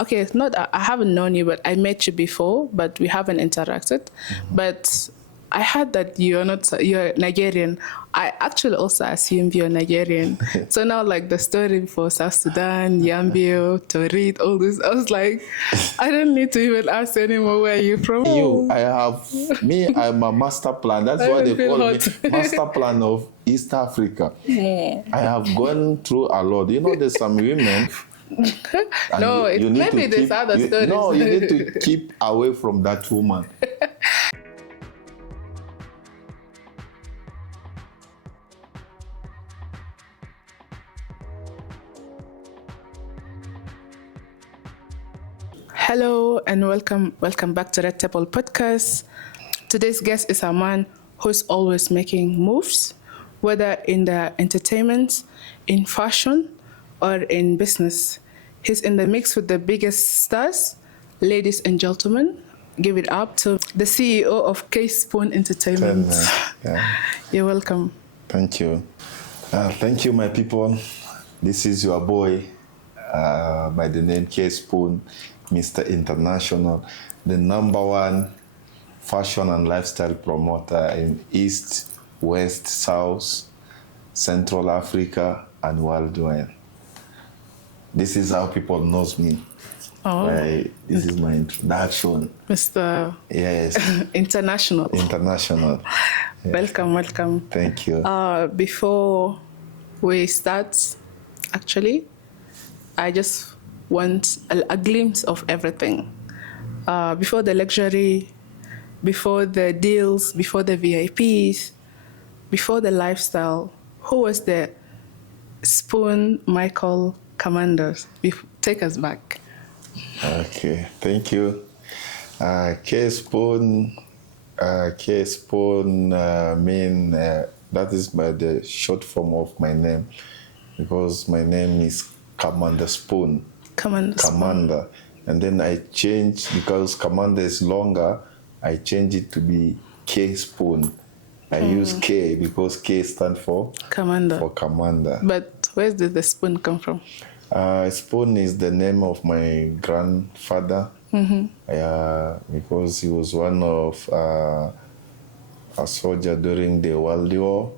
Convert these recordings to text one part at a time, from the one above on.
okay, not I haven't known you, but I met you before, but we haven't interacted. But I heard that you're Nigerian. I actually also assumed you're Nigerian. So now, like the story for South Sudan, Yambio, Torit, all this, I was like, I don't need to even ask anymore where you're from. I'm a master plan. That's why they call me master plan of East Africa. Yeah. I have gone through a lot. There's some women. No, maybe there's other stories. No, you need to keep away from that woman. Hello and welcome back to Red Table Podcast. Today's guest is a man who's always making moves, whether in the entertainment, in fashion, or in business. He's in the mix with the biggest stars. Ladies and gentlemen, give it up to the CEO of K-Spoon Entertainment. Yeah. You're welcome. Thank you. Thank you, my people. This is your boy by the name K-Spoon, Mr. International, the #1 fashion and lifestyle promoter in East, West, South, Central Africa, and worldwide. This is how people knows me. Oh. This is my introduction. Mr. Yes. International. International. Yes. Welcome. Thank you. Before we start, actually, I just want a glimpse of everything. Before the luxury, before the deals, before the VIPs, before the lifestyle, who was the Spoon Michael Commander? Take us back. Okay, thank you. K-Spoon mean that is by the short form of my name, because my name is Commander Spoon. Commander. And then I changed, because Commander is longer, I changed it to be K-Spoon. I use K because K stands for Commander. But where did the spoon come from? Spoon is the name of my grandfather, because he was one of a soldier during the World War.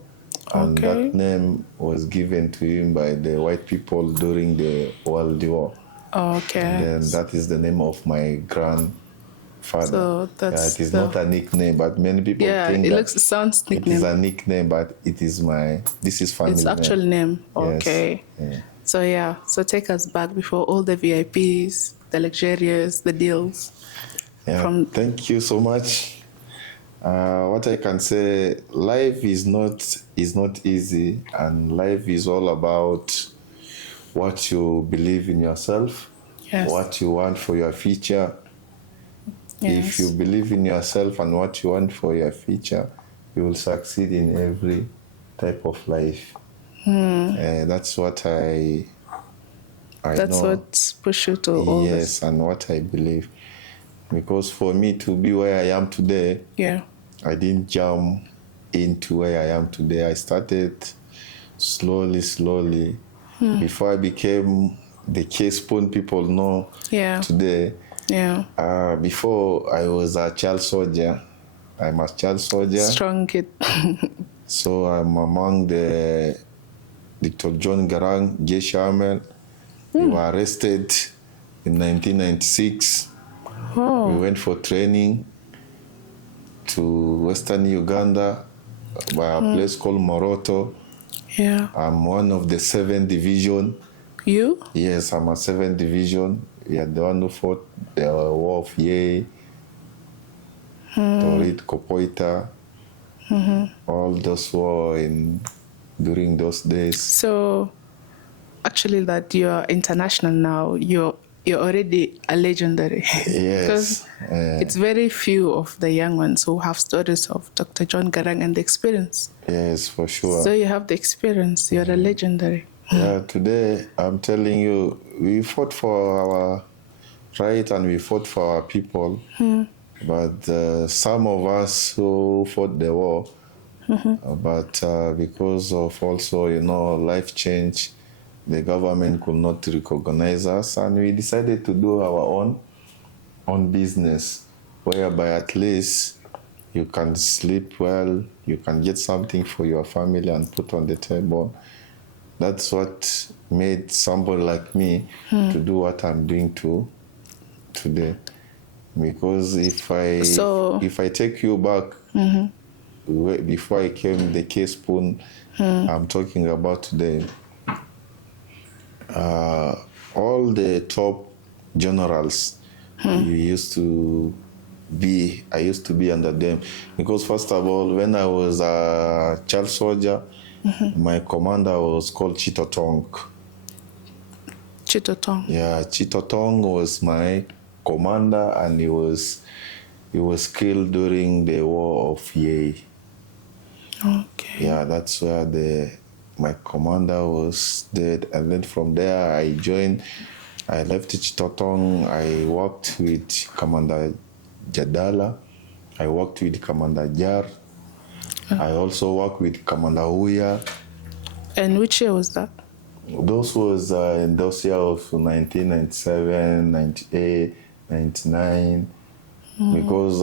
And that name was given to him by the white people during the World War. Okay. And then that is the name of my grandfather. So that's it is not a nickname, but many people think it sounds nickname. It is a nickname, but this is family name. It's actual name. Okay. Yes. Yeah. So take us back before all the VIPs, the luxurious, the deals. Yeah. Thank you so much. What I can say, life is not easy, and life is all about what you believe in yourself, what you want for your future. Yes. If you believe in yourself and what you want for your future, you will succeed in every type of life. That's what I That's know. what pushes you to all this. Yes, and what I believe. Because for me to be where I am today, I didn't jump into where I am today. I started slowly. Before I became the K-Spoon people know today. Yeah. Before I was a child soldier. I'm a child soldier. Strong kid. So I'm among the Dr. John Garang Jeshi Army. We were arrested in 1996. Oh. We went for training to Western Uganda by a place called Moroto. Yeah. I'm one of the 7th Division. You? Yes, I'm a 7th Division. We are the one who fought the War of Ye, Torit, Kopoita. All those war during those days. So, actually, that you're international now, you're already a legendary. Yes. Because it's very few of the young ones who have stories of Dr. John Garang and the experience. Yes, for sure. So you have the experience. You're a legendary. Yeah, today I'm telling you, we fought for our right and we fought for our people. But some of us who fought the war, but because of also, life change, the government could not recognize us, and we decided to do our own business, whereby at least you can sleep well, you can get something for your family and put on the table. That's what made somebody like me to do what I'm doing today. Because if I take you back, before I came the K Spoon, I'm talking about today, all the top generals, I used to be under them. Because first of all, when I was a child soldier, my commander was called Chitotong. Chitotong. Yeah, Chitotong was my commander, and he was killed during the War of Yei. Okay. Yeah, that's where my commander was dead, and then from there I left Chitotong. I worked with Commander Jadala. I worked with Commander Jar. I also worked with Commander Uya. And which year was that? Those was in those years of 1997, 98, 99. Because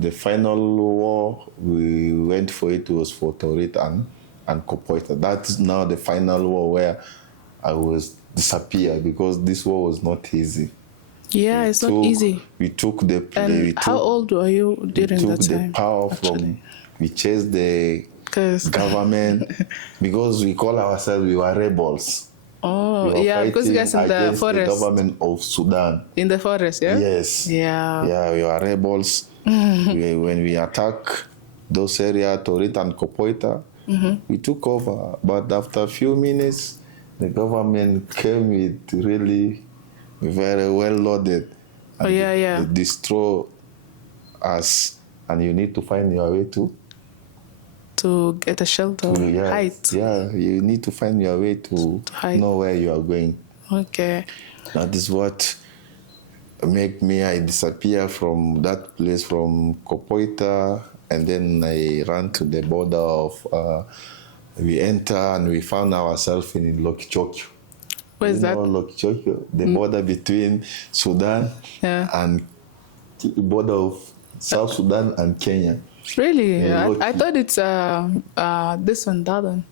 the final war we went for, it was for Torit and Kopoita. That's now the final war where I was disappeared, because this war was not easy. Yeah, it's not easy. We took the... And how old were you during that time? We took the power from... We chased the government, because we call ourselves, we were rebels. Oh, yeah, because you guys in the forest. The government of Sudan. In the forest, yeah? Yes. Yeah. Yeah, we were rebels. When we attacked those areas, Torit and Kopoita, we took over. But after a few minutes, the government came with really very well loaded. And they destroy us, and you need to find your way to get a shelter, hide. Yeah, you need to find your way to know where you are going. Okay. That is what made I disappear from that place, from Kopoita, and then I ran to the border of, we enter and we found ourselves in Lokichokyo. Where is that? Lokichokyo, the border between Sudan and the border of South Sudan and Kenya. Really? I thought it's this one, that one.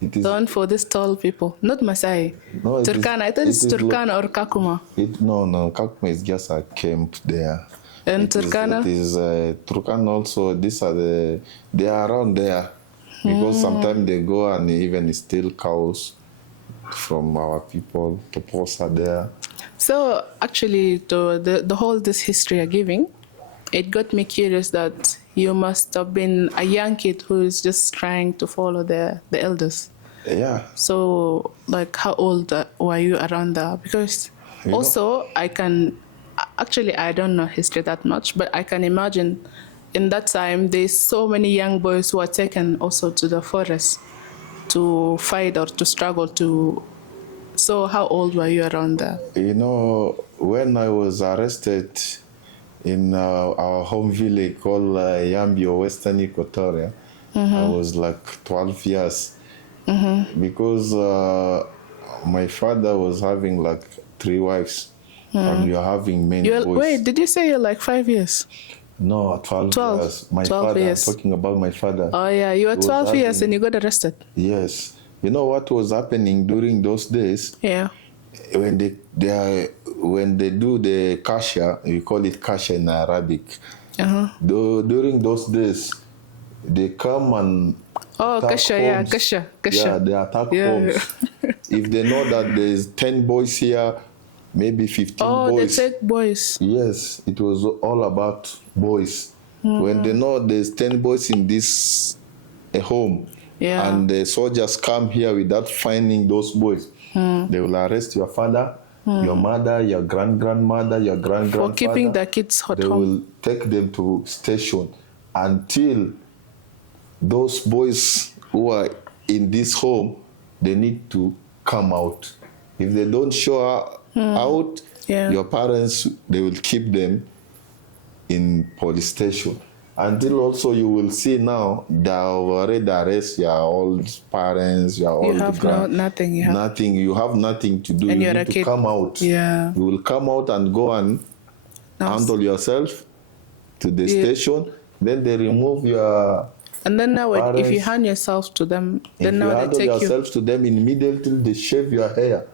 The one for these tall people. Not Masai. No, Turkana. I thought it's Turkana or Kakuma. No. Kakuma is just a camp there. And Turkana? It is Turkana also. They are around there. Because sometimes they go and even steal cows from our people. The posts are there. So actually, the whole this history you're giving, it got me curious that you must have been a young kid who is just trying to follow the elders. Yeah. So, like, how old were you around that? Because I don't know history that much, but I can imagine in that time there's so many young boys who are taken also to the forest to fight or to struggle to. So, how old were you around that? When I was arrested in our home village called Yambio, Western Equatoria, I was like 12 years. Because my father was having like 3 wives, and we are having many boys. Wait, did you say you're like 5 years? No, 12 years. My 12 father, years. I'm talking about my father. Oh yeah, you were 12 years and you got arrested. Yes. You know what was happening during those days? Yeah. When they do the kasha, we call it kasha in Arabic. During those days, they come and kasha, homes. Yeah, they attack homes. If they know that there's 10 boys here, maybe 15 boys. Oh, they take boys. Yes, it was all about boys. When they know there's 10 boys in this home, and the soldiers come here without finding those boys, they will arrest your father, your mother, your grandmother, your grandfather. For keeping the kids at home. They will take them to station until those boys who are in this home, they need to come out. If they don't show out, your parents, they will keep them in police station Until also you will see now they already arrest your old parents, your You old have nothing. You have, nothing. You have nothing to do. and You you're a need to kid. come out. Yeah. You will come out and go and handle yourself to the station. Then they remove your. And then now, if you parents. hand yourself to them, then If now you they handle take you. yourself to them immediately, they shave your hair.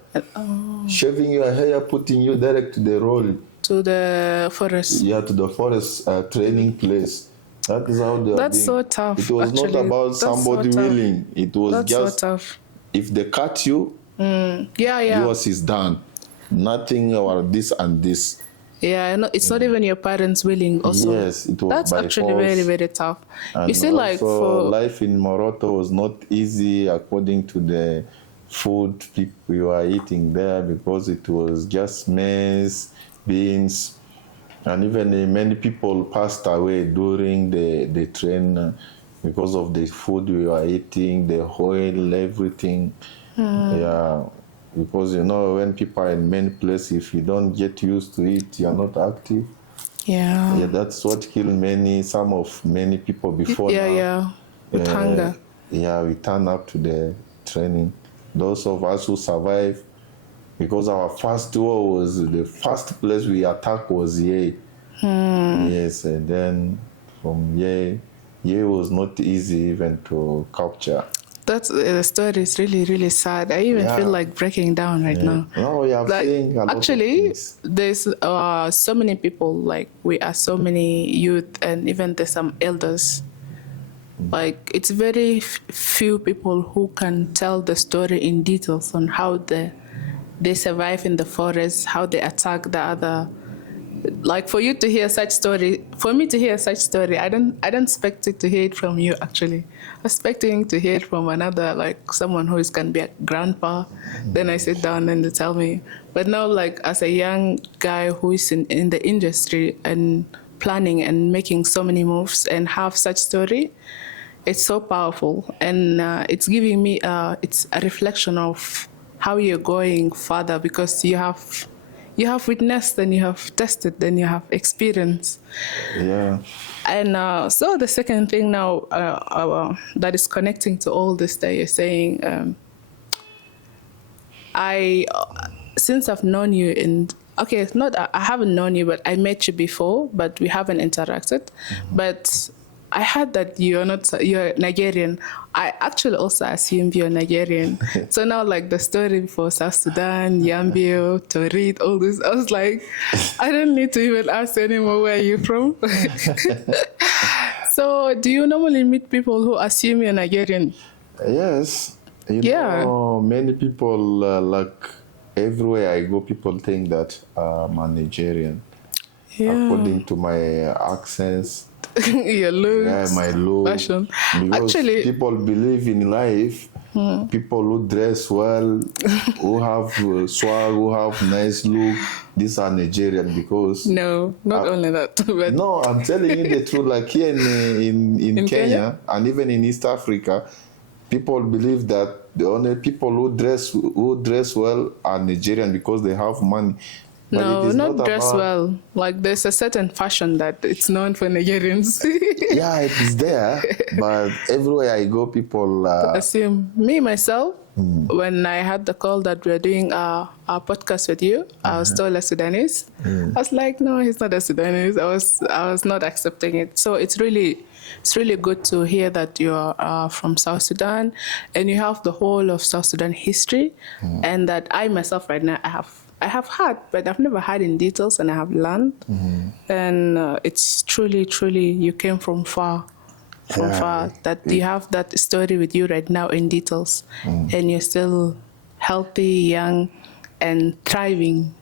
Shaving your hair, putting you direct to the road. To the forest. Yeah, to the forest training place. That is how they are That's being. so tough. It was actually. not about That's somebody so willing. It was That's just so tough. if they cut you, yours is done. Nothing about this and this. Yeah, no, it's not even your parents willing. Also, Yes, it was that's by actually force. very, very tough. And You see, like for life in Morocco was not easy according to the food people you are eating there, because it was just maize, beans, and even many people passed away during the train because of the food we were eating, the oil, everything. Yeah, because when people are in many places, if you don't get used to it, you are not active. Yeah, that's what killed many people before now. With hunger. Yeah, we turn up to the training. Those of us who survive, because our first war was the first place we attacked was Ye. Yes, and then from Ye was not easy even to capture. That's the story is really, really sad. I even feel like breaking down right now. No, we are seeing a lot actually, of things. there's so many people, like we are so many youth, and even there's some elders. Like it's very few people who can tell the story in details on how they survive in the forest, how they attack the other. Like for you to hear such story, for me to hear such story, I don't expect it to hear it from you actually. I'm expecting to hear it from another, like someone who can be a grandpa. Then I sit down and they tell me. But now, like as a young guy who is in the industry and planning and making so many moves and have such story, it's so powerful, and it's giving me it's a reflection of how you're going further, because you have witnessed, and you have tested, and you have experienced. Yeah. And so the second thing now that is connecting to all this that you're saying, since I've known you it's not I haven't known you, but I met you before, but we haven't interacted. But I heard that you're Nigerian. I actually also assumed you're Nigerian. So now, like the story for South Sudan, Yambio, Torit, all this, I was like, I don't need to even ask anymore where you're from. So, do you normally meet people who assume you're Nigerian? Yes. You know, many people, like everywhere I go, people think that I'm a Nigerian. According to my accents. Your looks, my look. fashion. Because actually, people believe in life. People who dress well, who have swag, who have nice look, these are Nigerian. Because no, not only that. But no, I'm telling you the truth. Like here in Kenya and even in East Africa, people believe that the only people who dress well are Nigerian because they have money. But no, not dress well. Like there's a certain fashion that it's known for Nigerians. Yeah, it is there, but everywhere I go, people assume. Me myself, when I had the call that we're doing our podcast with you, I was told a Sudanese. I was like, no, he's not a Sudanese. I was not accepting it. So it's really good to hear that you're from South Sudan, and you have the whole of South Sudan history, and that I myself right now I have had, but I've never had in details, and I have learned. And it's truly, you came from far, that you have that story with you right now in details, and you're still healthy, young, and thriving.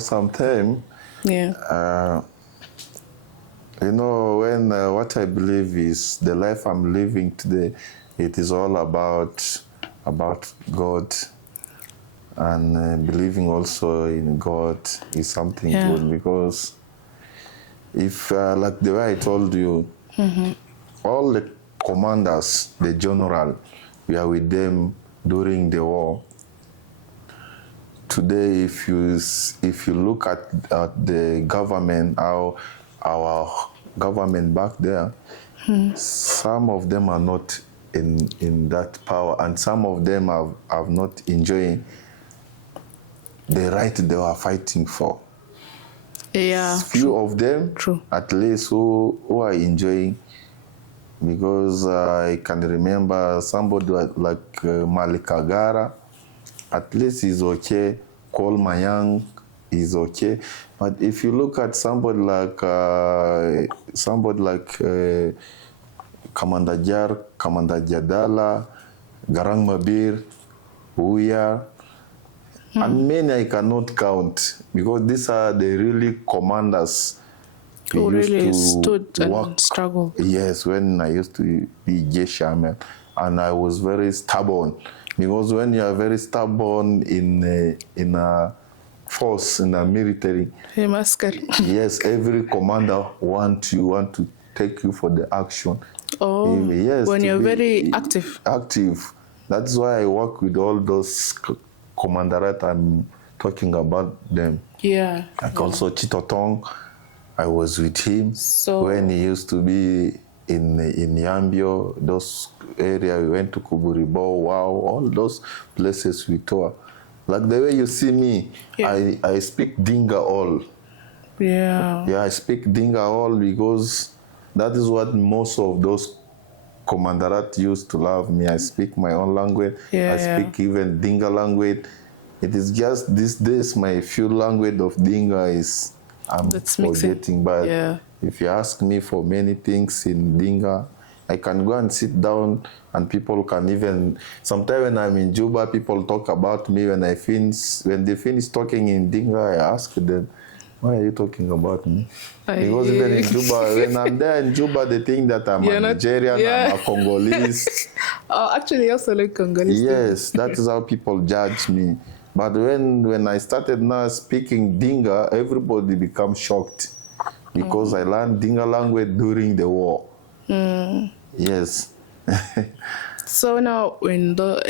Sometimes, when what I believe is the life I'm living today, it is all about God. And believing also in God is something good, because if, like the way I told you, all the commanders, the general, we are with them during the war. Today, if you look at the government, how our government back there, some of them are not in that power, and some of them have not enjoying the right they were fighting for. Yeah. Few of them, True. at least, who are enjoying, because I can remember somebody like Malikagara, at least he's okay. Kol Mayang is okay. But if you look at somebody like Commander Jar, Commander Jadala, Garang Mabir, Uya, and many I cannot count, because these are the really commanders Who really stood and struggled. Yes, when I used to be J-Shaman, and I was very stubborn, because when you are very stubborn in a force, in a military, yes, every commander want to take you for the action. Oh, yes, when you're very active. Active. That's why I work with all those commanderate I'm talking about them. Yeah. Like also Chitotong, I was with him when he used to be in Yambio, those area. We went to Kuburibo, wow, all those places we tour. Like the way you see me, I speak Dinga all. Yeah. Yeah, I speak Dinga all, because that is what most of those commanderate used to love me. I speak my own language. I speak even Dinga language. It is just these days my few language of Dinga is I'm forgetting. But if you ask me for many things in Dinga, I can go and sit down, and people can even, sometimes when I'm in Juba, people talk about me. When they finish talking in Dinga, I ask them, why are you talking about me? Because even in Juba, when I'm there in Juba, they think that I'm a Nigerian, I'm a Congolese. Oh, actually, you also like Congolese. Yes, that is how people judge me. But when I started now speaking Dinga, everybody becomes shocked, because I learned Dinga language during the war. Yes. So now in that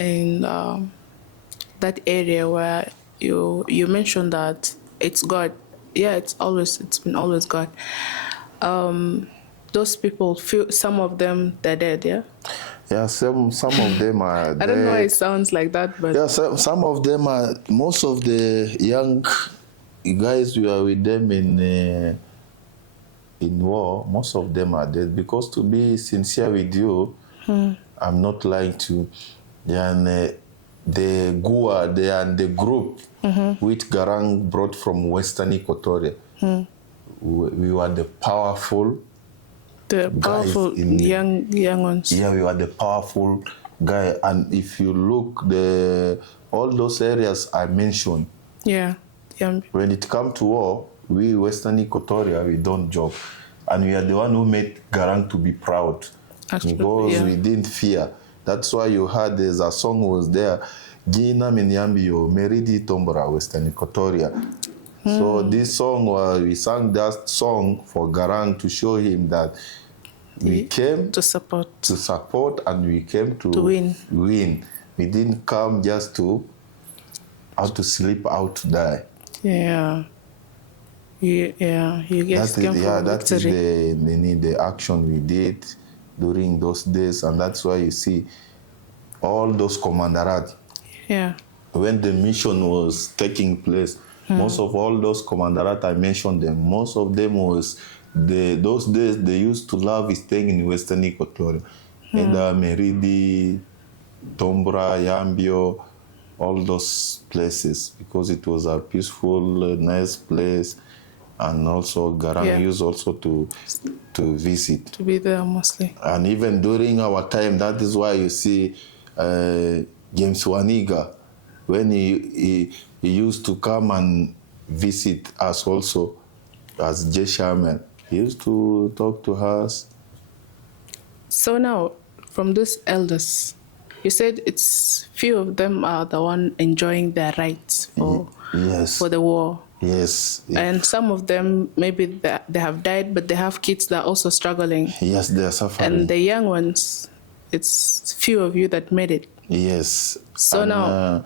area where you mentioned that it's God. Yeah, it's been always God. Those people, some of them, they're dead, yeah? Yeah, some of them are dead. I don't know why it sounds like that, but... Yeah, some of them are, most of the young guys we are with them in war, most of them are dead. Because to be sincere with you, I'm not lying to you. The GUA, the group which Garang brought from Western Equatoria, we were the powerful young ones. Yeah, we were the powerful guy. And if you look, all those areas I mentioned, when it comes to war, we Western Equatoria, we don't joke. And we are the one who made Garang to be proud. Because we didn't fear. That's why you heard there's a song was there, Gina Minyambio, Meridi Tombora, Western Equatoria. So this song, we sang that song for Garang to show him that we came to support and we came to win. We didn't come just to sleep, out to die. You guys came for that is the action we did during those days, and that's why you see all those commanderate. When the mission was taking place, most of all those commanderate I mentioned them, most of them was those days they used to love staying in Western Equatoria. Either Meridi, Tombra, Yambio, all those places, because it was a peaceful, nice place. And also Garang used also to visit. To be there mostly. And even during our time, that is why you see James Waniga, when he used to come and visit us also as J-Shaman. He used to talk to us. So now, from these elders, you said it's few of them are the one enjoying their rights for the war. Yes. And some of them, maybe they have died, but they have kids that are also struggling. Yes, they are suffering. And the young ones, it's few of you that made it. Yes. So now...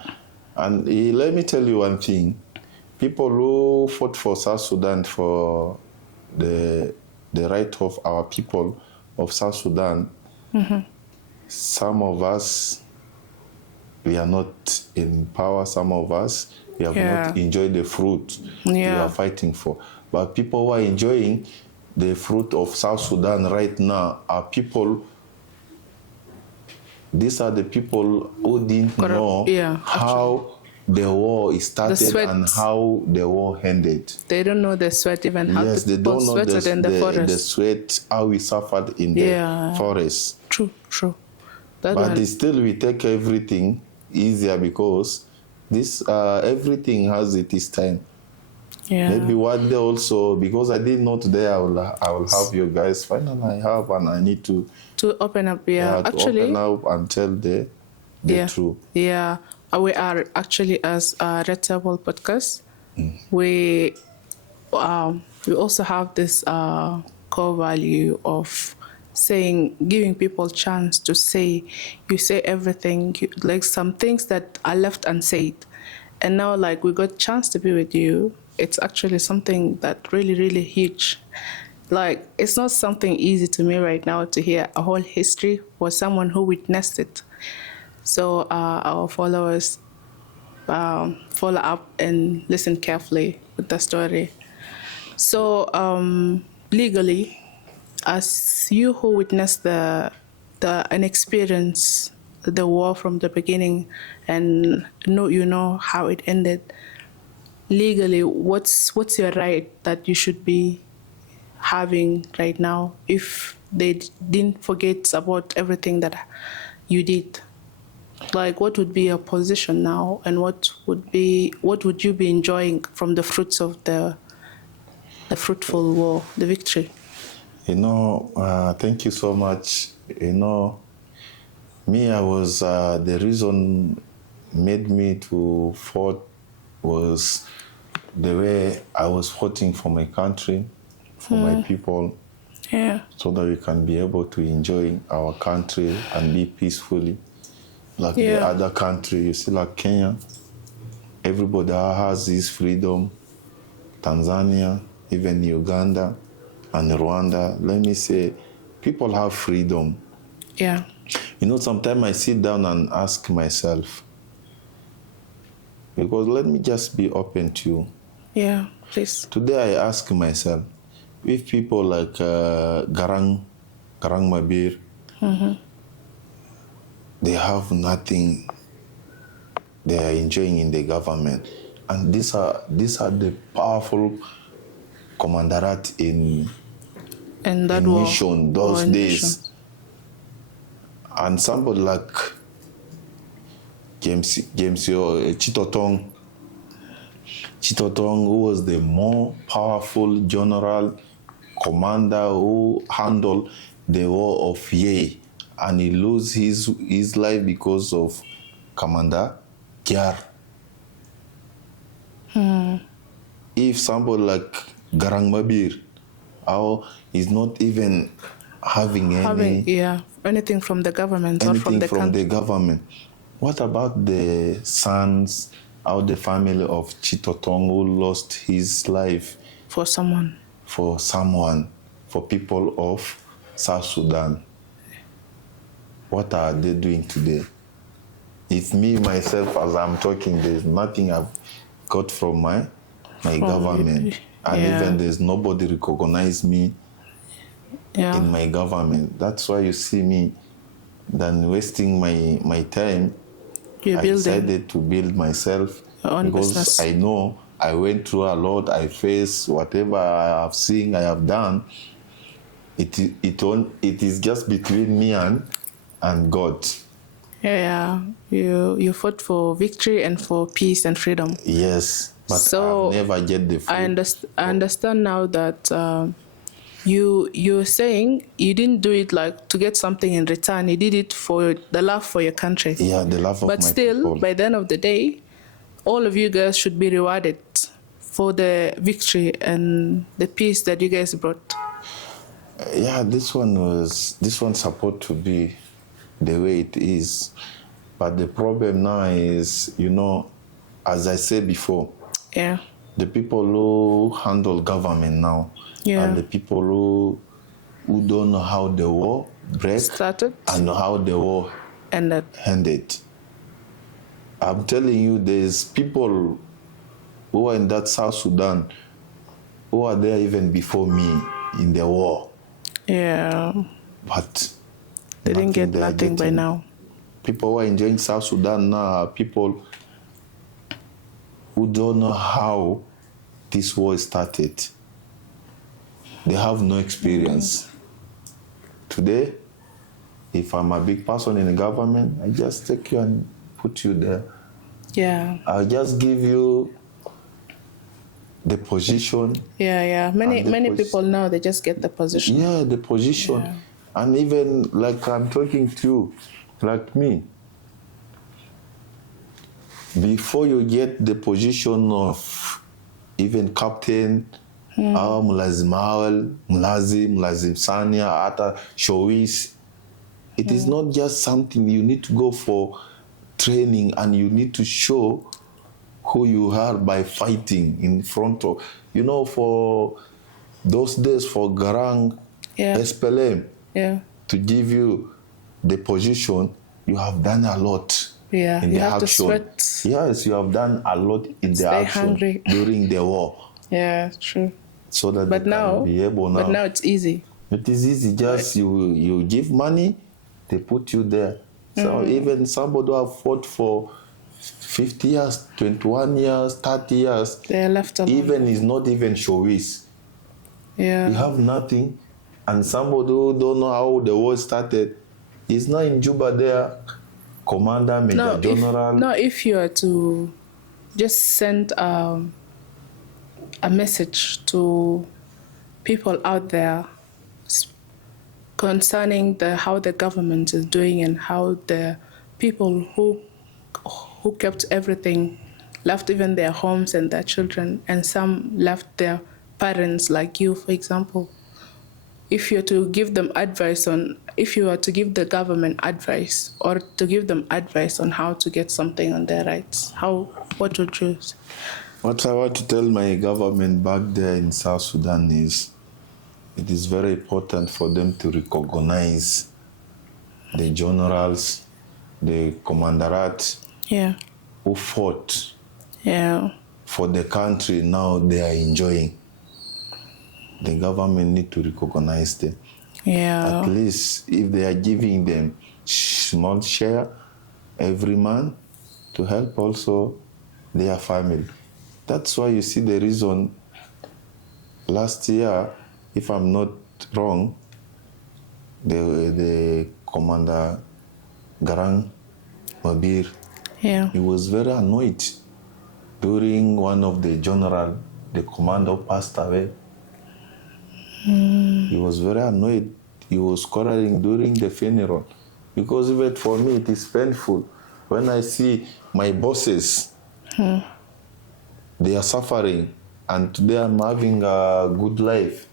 let me tell you one thing. People who fought for South Sudan for the the right of our people of South Sudan, some of us, we are not in power. Some of us, we have not enjoyed the fruit we are fighting for. But people who are enjoying the fruit of South Sudan right now are people. These are the people who didn't know how the war started and how the war ended. They don't know the sweat, even how yes, they don't know the sweat, how we suffered in the forest. True. But still, we take everything easier because this everything has its time. Maybe one day also, because I didn't know today, I will have you guys. Finally, I have, and I need to open up. Actually, open up and tell the truth. Yeah, we are actually, as a Red Table podcast, we also have this core value of giving people chance to say. You say everything, like some things that are left unsaid, and now like we got chance to be with you. It's actually something that really, really huge. Like, it's not something easy to me right now to hear a whole history for someone who witnessed it. So our followers follow up and listen carefully with the story. So legally, as you who witnessed and experienced the war from the beginning, and know how it ended, legally, what's your right that you should be having right now if they didn't forget about everything that you did? Like, what would be your position now, and what would you be enjoying from the fruits of the fruitful war, the victory? Thank you so much. Me, I was the reason made me to fight was the way I was fighting for my country, for my people, so that we can be able to enjoy our country and be peacefully. Like the other country, you see, like Kenya, everybody has this freedom. Tanzania, even Uganda and Rwanda, let me say, people have freedom. Yeah. Sometimes I sit down and ask myself, because let me just be open to you. Yeah, please. Today I ask myself, if people like Garang Mabir, they have nothing they are enjoying in the government, and these are the powerful commanderat in mission those days. And somebody like James Chitotong, who was the more powerful general commander who handled the war of Ye, and he lose his life because of Commander Gyar. If somebody like Garang Mabir, is not even having anything from the government or from the government. What about the sons or the family of Chitotong who lost his life for someone, for people of South Sudan? What are they doing today? It's me, myself, as I'm talking, there's nothing I've got from my government. And even there's nobody recognize me in my government. That's why you see me than wasting my time. I decided to build myself because business. I know I went through a lot. I faced whatever I have seen, I have done. It is just between me and God. You fought for victory and for peace and freedom. Yes, but so I've never get the fruit. I understand now that you're saying you didn't do it like to get something in return. You did it for the love for your country. Yeah, the love of my people. But still, by the end of the day, all of you guys should be rewarded for the victory and the peace that you guys brought. This one's supposed to be the way it is. But the problem now is, as I said before, the people who handle government now Yeah. are the people who don't know how the war break Started and how the war ended. ended. I'm telling you, there's people who are in that South Sudan who are there even before me in the war. Yeah. But They didn't get they are nothing by getting. now. People who are enjoying South Sudan now are people who don't know how this war started. They have no experience. Today, if I'm a big person in the government, I just take you and put you there. Yeah. I'll just give you the position. Yeah. Many people now, they just get the position. Yeah, the position. Yeah. And even like I'm talking to you, like me, before you get the position of even captain, Mulazim Awel, Mulazim Sania, Ata Showis, it is not just something you need to go for training, and you need to show who you are by fighting in front of, for those days for Garang, Yeah. SPLM, Yeah. to give you the position, you have done a lot. Yeah. In You the have to action. sweat. Yes, you have done a lot in the Stay action hungry. during the war. Yeah, true. So that But they now, can be able now. but now it's easy. It is easy, just you give money, they put you there. So even somebody who have fought for 50 years, 21 years, 30 years, They are left alone. even is not even showis. Yeah. You have nothing, and somebody who don't know how the war started is not in Juba there, commander, major general. If you are to just send a message to people out there concerning how the government is doing and how the people who kept everything left even their homes and their children, and some left their parents, like you, for example. If you are to give them advice if you are to give the government advice or to give them advice on how to get something on their rights, what would you say? What I want to tell my government back there in South Sudan is, it is very important for them to recognize the generals, the commanderat, Yeah. who fought Yeah. for the country. Now they are enjoying. The government need to recognize them. Yeah. At least if they are giving them small share every month to help also their family. That's why you see the reason last year, if I'm not wrong, the commander Garang Mabir, Yeah. he was very annoyed during one of the general, the commander passed away. He was very annoyed. He was quarreling during the funeral. Because even for me, it is painful when I see my bosses, they are suffering, and today I'm having a good life.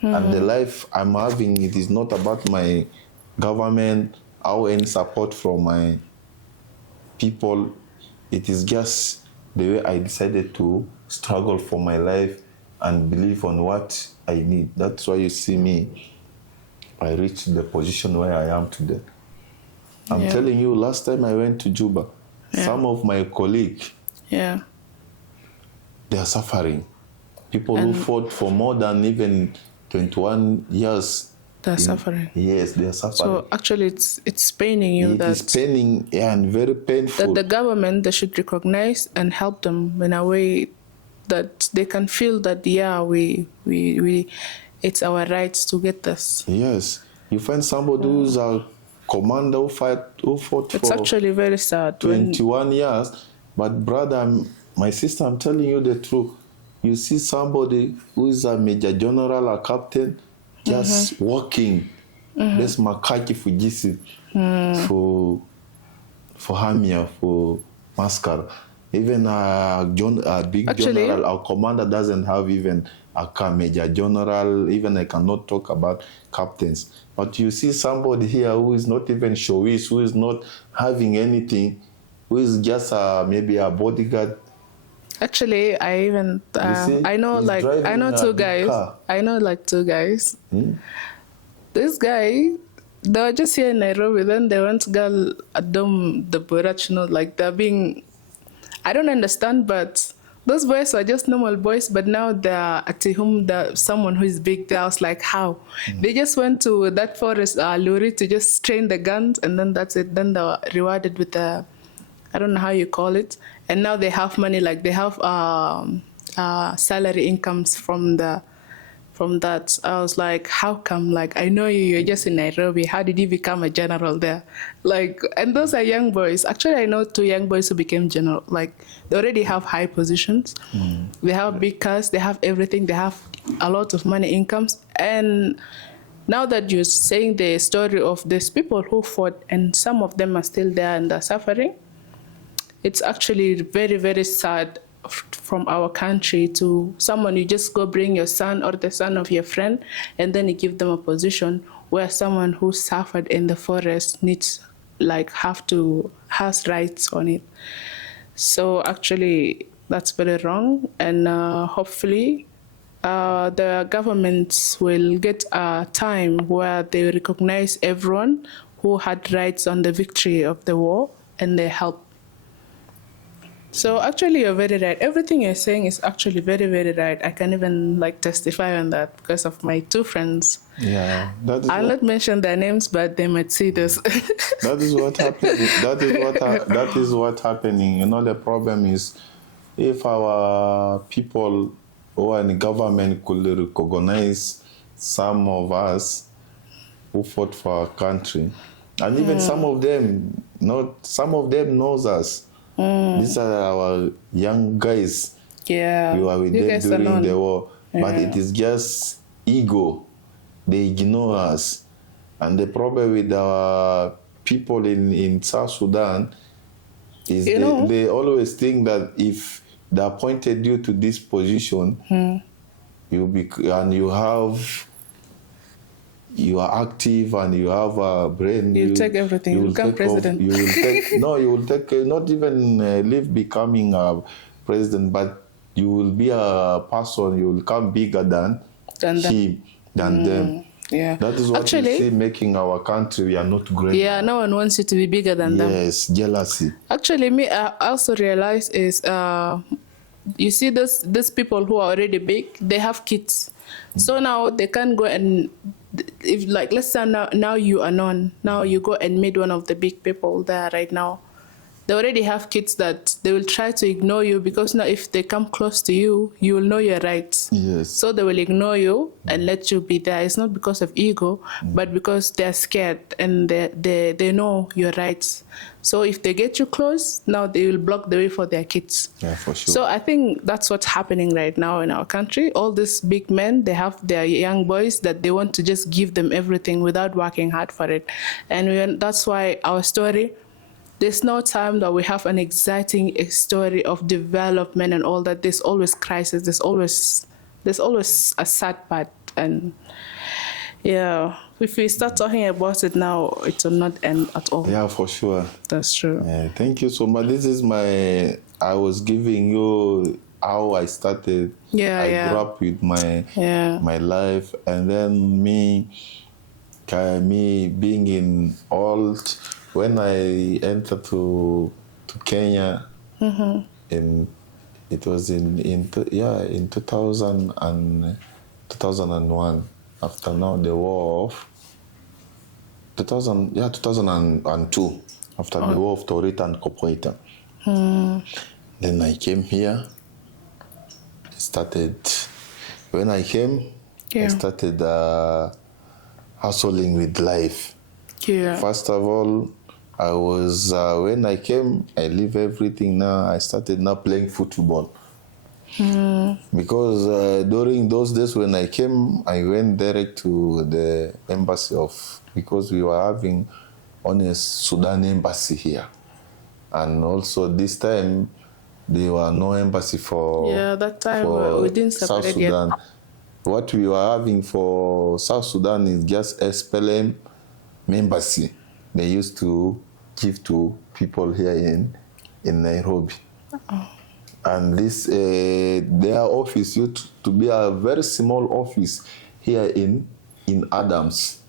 And the life I'm having, it is not about my government or any support from my people. It is just the way I decided to struggle for my life and believe on what I need. That's why you see me, I reached the position where I am today. I'm telling you, last time I went to Juba, some of my colleagues, Yeah. they are suffering. People who fought for more than even 21 years. They're suffering. Yes, they are suffering. So actually, it's paining you It is paining and very painful. that the government, they should recognize and help them in a way that they can feel that we it's our rights to get this. Yes, you find somebody who's a commander who fought It's for actually very sad. 21 years. But brother, my sister, I'm telling you the truth. You see somebody who is a major general, a captain, just walking. This makaki fujisi for Hamia, for Mascara. Even a big general, our commander doesn't have even a major general. Even I cannot talk about captains. But you see somebody here who is not even showis, who is not having anything, who is just maybe a bodyguard. Actually, I even You see, I know he's like I driving know a two big guys. car. I know like two guys. Hmm? This guy, they were just here in Nairobi. Then they went to go Adom the Burach, like they're being. I don't understand, but those boys are just normal boys. But now they're at home. Someone who is big. There, I was like, how? They just went to that forest, Luri, to just train the guns, and then that's it. Then they were rewarded with a, I don't know how you call it. And now they have money. Like they have salary incomes from that. I was like, how come? Like, I know you're just in Nairobi. How did you become a general there? Like, and those are young boys. Actually, I know two young boys who became general. Like, they already have high positions. They have big cars. They have everything. They have a lot of money incomes. And now that you're saying the story of these people who fought, and some of them are still there and are suffering, it's actually very, very sad from our country to someone you just go bring your son or the son of your friend and then you give them a position where someone who suffered in the forest needs like has rights on it. So actually that's very wrong, and hopefully the governments will get a time where they recognize everyone who had rights on the victory of the war and they help. So actually, you're very right. Everything you're saying is actually very, very right. I can even like testify on that because of my two friends. Yeah, I'll not mention their names, but they might see this. that is what happening. That is what happening. You know, the problem is if our people who are in the government could recognize some of us who fought for our country, and even some of them knows us. These are our young guys. Yeah, We were with you them guys during alone. the war, but Yeah. it is just ego. They ignore us. And the problem with our people in South Sudan is they always think that if they appointed you to this position, you are active and you have a brain. You take everything. You become president. You will take not even live becoming a president, but you will be a person. You will become bigger than them. Yeah, That is what actually, you see making our country. We are not great. Yeah, no one wants you to be bigger than them. Yes, jealousy. Actually, me, I also realize is you see these people who are already big, they have kids. So now they can't go and, if like let's say now you are known, now you go and meet one of the big people there right now. They already have kids that they will try to ignore you because now if they come close to you, you will know your rights. Yes. So they will ignore you and let you be there. It's not because of ego, but because they're scared and they know your rights. So if they get you close, now they will block the way for their kids. Yeah, for sure. So I think that's what's happening right now in our country. All these big men, they have their young boys that they want to just give them everything without working hard for it. And that's why our story, there's no time that we have an exciting story of development and all that. There's always crisis. There's always a sad part. And yeah, if we start talking about it now, it will not end at all. Yeah, for sure. That's true. Thank you so much. This is I was giving you how I started. I grew up with my life, and then me being in old. When I entered to Kenya, it was in 2000 and 2001. After now the war of 2002. After the war of Torita and Kopoita. Then I came here. When I came, I started hustling with life. Yeah. First of all, I was when I came, I leave everything now. I started now playing football. Because during those days when I came, I went direct to the embassy because we were having only a Sudan embassy here. And also this time, there were no embassy for that time we didn't separate South Sudan. Yet. What we were having for South Sudan is just SPLM embassy. They used to give to people here in Nairobi. And this their office used to be a very small office here in Adams.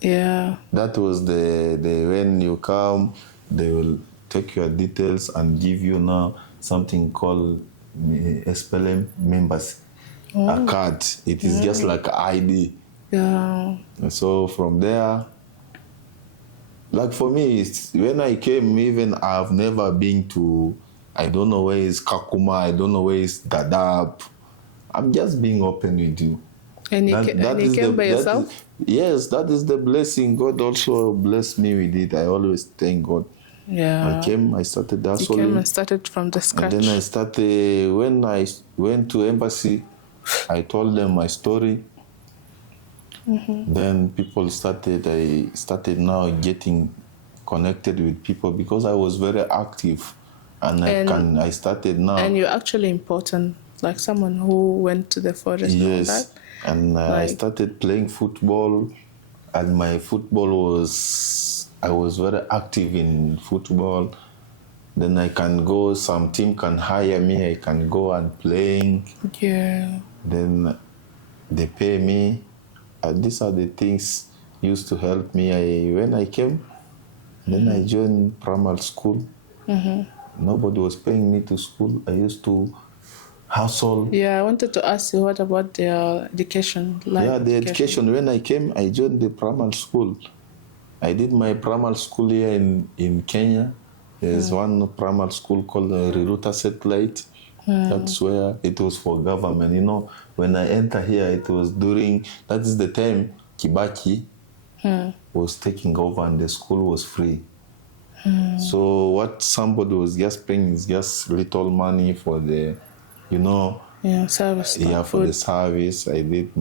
Yeah. That was the when you come, they will take your details and give you now something called SPLM members, a card. It is just like an ID. Yeah. So from there, like for me, when I came, even I've never been to, I don't know where is Kakuma, I don't know where is Dadaab. I'm just being open with you. And you, you came by yourself? Yes, that is the blessing. God also blessed me with it. I always thank God. Yeah. I came, I started that. You came and started from the scratch. And then I started, when I went to embassy, I told them my story. Then people I started now getting connected with people because I was very active. And I started now. And you're actually important, like someone who went to the forest. Yes. And all that. And I started playing football, and my football was, I was very active in football. Then I can go, some team can hire me, I can go and playing. Yeah. Then they pay me. And these are the things used to help me. When I came, then I joined primary school. Nobody was paying me to school. I used to hustle. Yeah, I wanted to ask you, what about the education? The education. When I came, I joined the primary school. I did my primary school here in Kenya. There's one primary school called Riruta Satellite. That's where it was for government. You know, when I enter here, it was during, that is the time Kibaki was taking over and the school was free. So what somebody was just paying is just little money for the, you know, service. Yeah, for the service. I did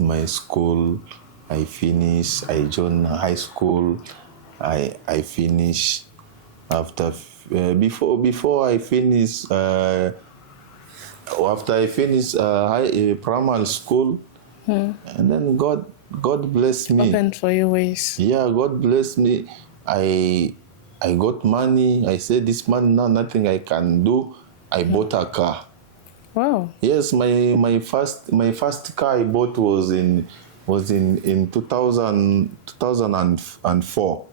my school. I finished. I joined high school. I finished after before I finished. After I finished primary school, and then God blessed me. Opened for your ways. Yeah, God blessed me. I got money. I said, this money now, nothing I can do. I bought a car. Wow. Yes, my first car I bought was in 2004.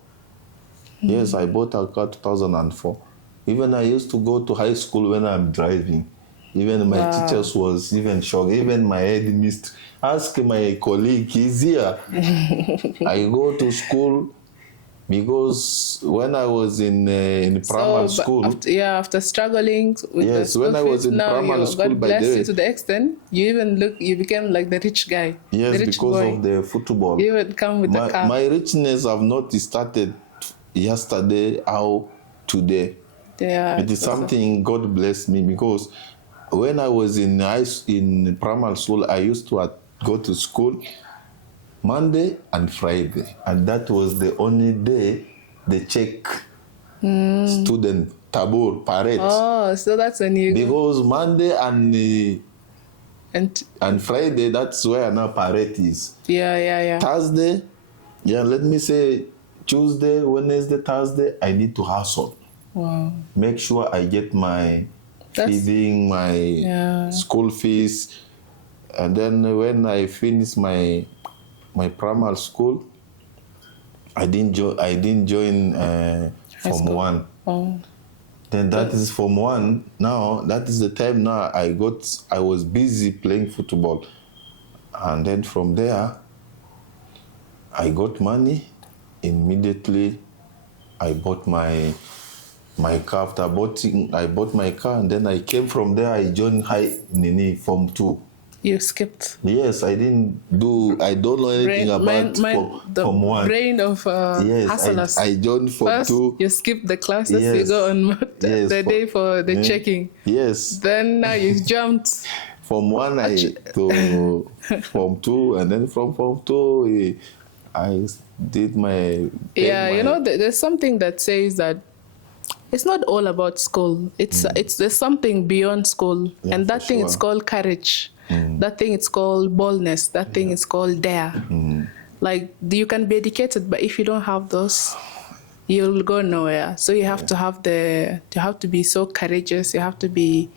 Yes, I bought a car 2004. Even I used to go to high school when I'm driving. Even my teachers was even shocked. Even my headmistress. Ask my colleague, he's here. I go to school because when I was in primary school. After struggling with the school when I was in now primary school, God bless you to the extent you became like the rich guy. Yes, the rich because boy. of the football. You would come with the car. My richness have not started yesterday or today. Yeah, it is something God blessed me because when I was in primary school, I used to go to school Monday and Friday, and that was the only day they check student tabur parade. Oh, so that's a new. Because Monday and Friday, that's where now parade is. Yeah. Thursday, let me say Tuesday, Wednesday, Thursday, I need to hustle. Wow. Make sure I get my feeding, my school fees. And then when I finished my primary school, I didn't join Form 1. Oh. Then that is Form 1. Now, that is the time now I was busy playing football. And then from there, I got money. Immediately, I bought my car. After I bought my car, and then I came from there, I joined Form 2. You skipped. Yes, I don't know anything about Form 1. Brain of hustlers. I joined Form 2. You skip the classes, you go on the day for the checking. Yes. Then now you jumped. From 1 to Form 2, and then from Form 2, I did my... there's something that says that it's not all about school. There's something beyond school. And that thing is called courage. That thing is called boldness. That thing is called dare. Like, you can be educated, but if you don't have those you'll go nowhere. So you have to have you have to be so courageous. You have to be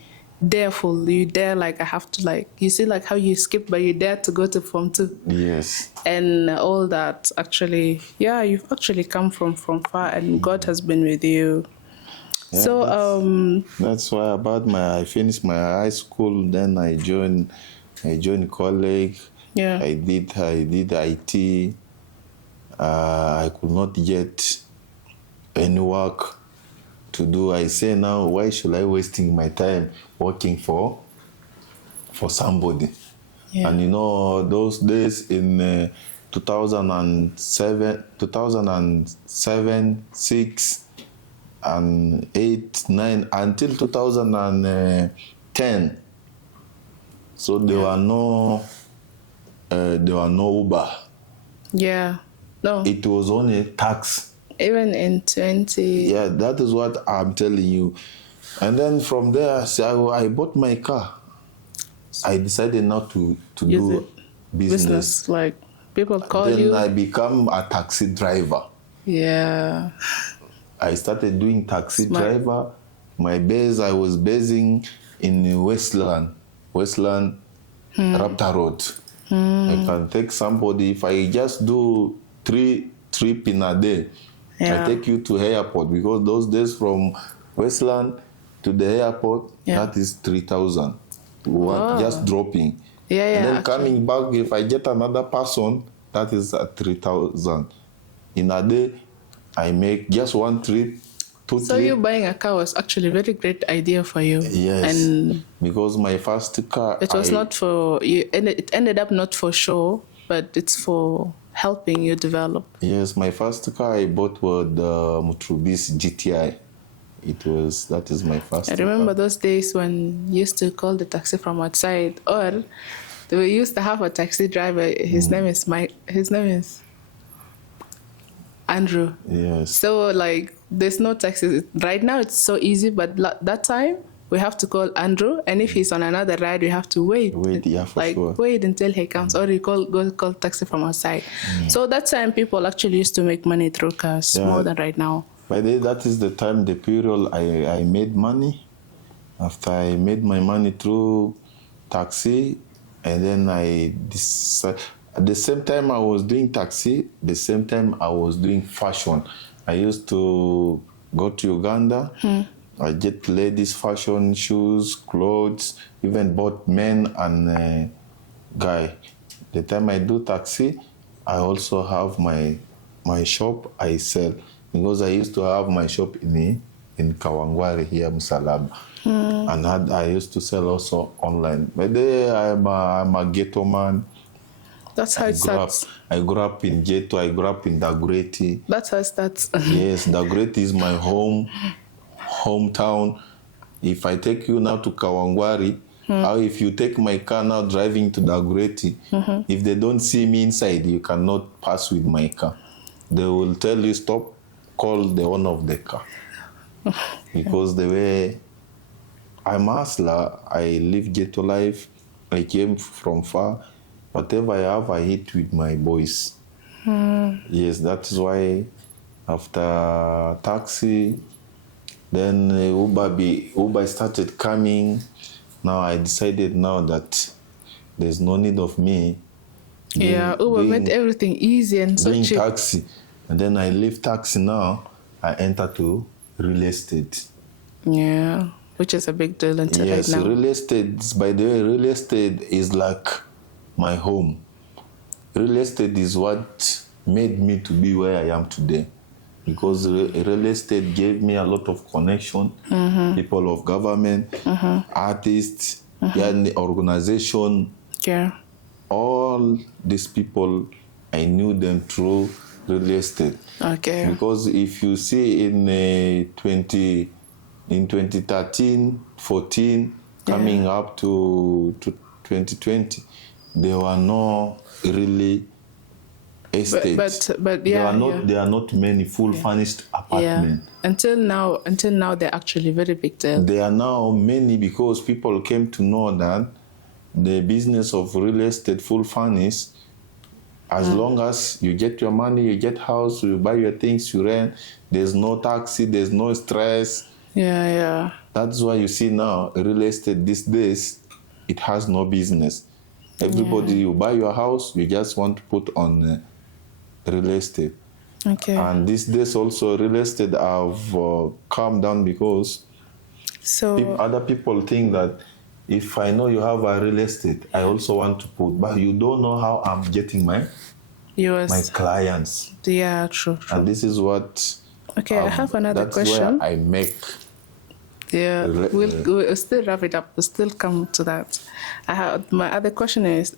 dareful. You dare, like, I have to, like, you see, like how you skipped, but you dare to go to Form 2. Yes. And all that, actually, yeah, you've actually come from far, and God has been with you. Yeah, So that's why I finished my high school, then I joined college. yeah. I did IT. I could not get any work to do. I say now, why should I wasting my time working for somebody? Yeah. And you know, those days in 2007, 6, and 8, 9, until 2010. So there were no Uber. Yeah. No. It was only tax. Even in 20. Yeah, that is what I'm telling you. And then from there, so I bought my car. I decided not to do business. Like, people call then you. I become a taxi driver. Yeah. I started doing taxi driver. My base, I was basing in Westland, Raptor Road. I can take somebody, if I just do 3 trips in a day, I take you to airport, because those days from Westland to the airport, that is 3,000. Just dropping. Yeah, and then coming back, if I get another person, that is 3,000. In a day, I make just 1 trip, 2 trips. So you buying a car was actually a very great idea for you. Yes, and because my first car... It was not for you. It ended up not for show, but it's for helping you develop. Yes, my first car I bought was the Mitsubishi GTI. That is my first I remember car. those days when you used to call the taxi from outside, or we used to have a taxi driver. His name is Andrew. Yes. So, like, there's no taxi. Right now it's so easy, but that time we have to call Andrew, and if he's on another ride, we have to wait. Yeah, for sure. Wait until he comes, or you go call taxi from outside. So that time people actually used to make money through cars more than right now. By that is the time, the period I made money. After I made my money through taxi, and then I decided, at the same time I was doing taxi, the same time I was doing fashion. I used to go to Uganda. I get ladies' fashion, shoes, clothes, even both men and guy. The time I do taxi, I also have my shop I sell, because I used to have my shop in Kawangware here, Musalaba. And I used to sell also online. But there I'm a ghetto man. That's how it starts. I grew up in ghetto. I grew up in Dagreti. That's how it starts. Yes, Dagreti is my hometown. If I take you now to Kawangware, or if you take my car now driving to Dagreti, if they don't see me inside, you cannot pass with my car. They will tell you, stop, call the owner of the car. Because the way I'm a hustler, I live ghetto life. I came from far. Whatever I have, I eat with my boys. Yes, that is why after taxi, then Uber started coming. Now I decided now that there's no need of me. Uber made everything easy and so cheap. Taxi. And then I leave taxi now. I enter to real estate. Yeah, which is a big deal until right now. Yes, real estate, by the way, real estate is like my home. Real estate is what made me to be where I am today. Because real estate gave me a lot of connection, people of government, artists, organization. Yeah. All these people, I knew them through real estate. Okay. Because if you see in 2013, 14, coming up to 2020, there were no really estates. But there are not many full furnished apartments. Until now, they're actually very big deal. There are now many, because people came to know that the business of real estate full furnished As long as you get your money, you get house, you buy your things, you rent, there's no taxi, there's no stress. Yeah. That's why you see now, real estate these days, it has no business. Everybody, you buy your house, you just want to put on real estate. Okay. And these days also, real estate have calmed down because So other people think that if I know you have a real estate, I also want to put, but you don't know how I'm getting my clients. Yeah, true. And this is what. Okay, I have another question. That's where I make. Yeah, we'll still wrap it up. We'll still come to that. My other question is,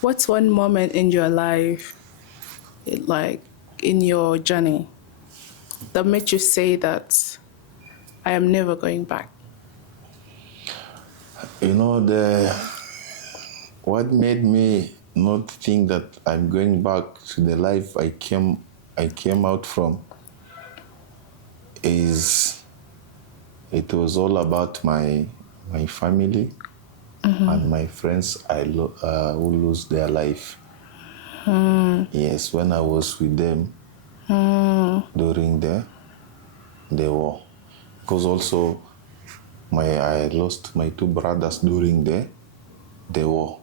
what's one moment in your life, like in your journey, that made you say that I am never going back? You know, what made me not think that I'm going back to the life I came out from is it was all about my family and my friends who lose their life. Yes, when I was with them during the war. Because also I lost my two brothers during the war,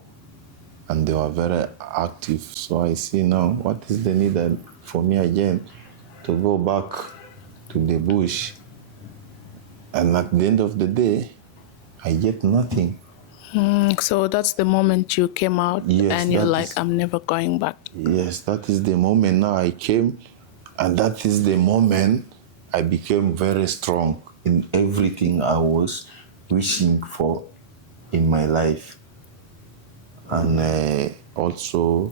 and they were very active. So I see now, what is the need for me again to go back to the bush, and at the end of the day, I get nothing. So that's the moment you came out, and you're like, I'm never going back. Yes, that is the moment now I came, and that is the moment I became very strong in everything I was wishing for in my life. And also,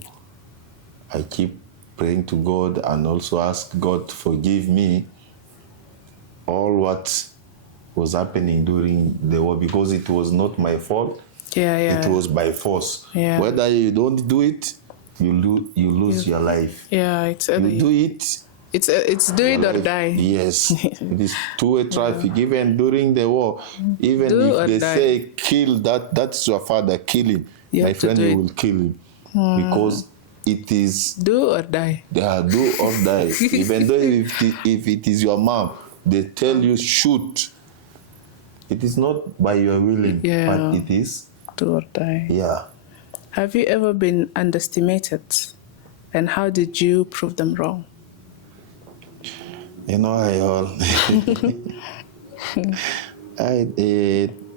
I keep praying to God and also ask God to forgive me all what was happening during the war, because it was not my fault. It was by force. Whether you don't do it, you lose your life. You do it. It's do it or die. Yes, it is two-way traffic. Even during the war, even if they say kill that's your father, kill him. My friend, you will kill him because it is do or die. Yeah, do or die. Even though if it is your mom, they tell you shoot. It is not by your willing, but it is do or die. Yeah. Have you ever been underestimated, and how did you prove them wrong? You know,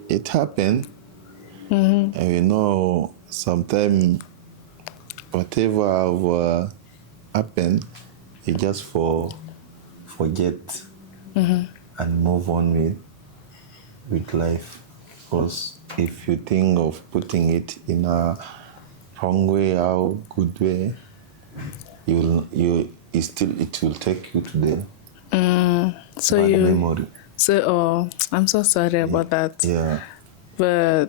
it happened. And you know, sometimes whatever have happened, you just forget and move on with life. Because if you think of putting it in a wrong way or good way, it will take you to the bad memory. So, I'm so sorry about that. Yeah. But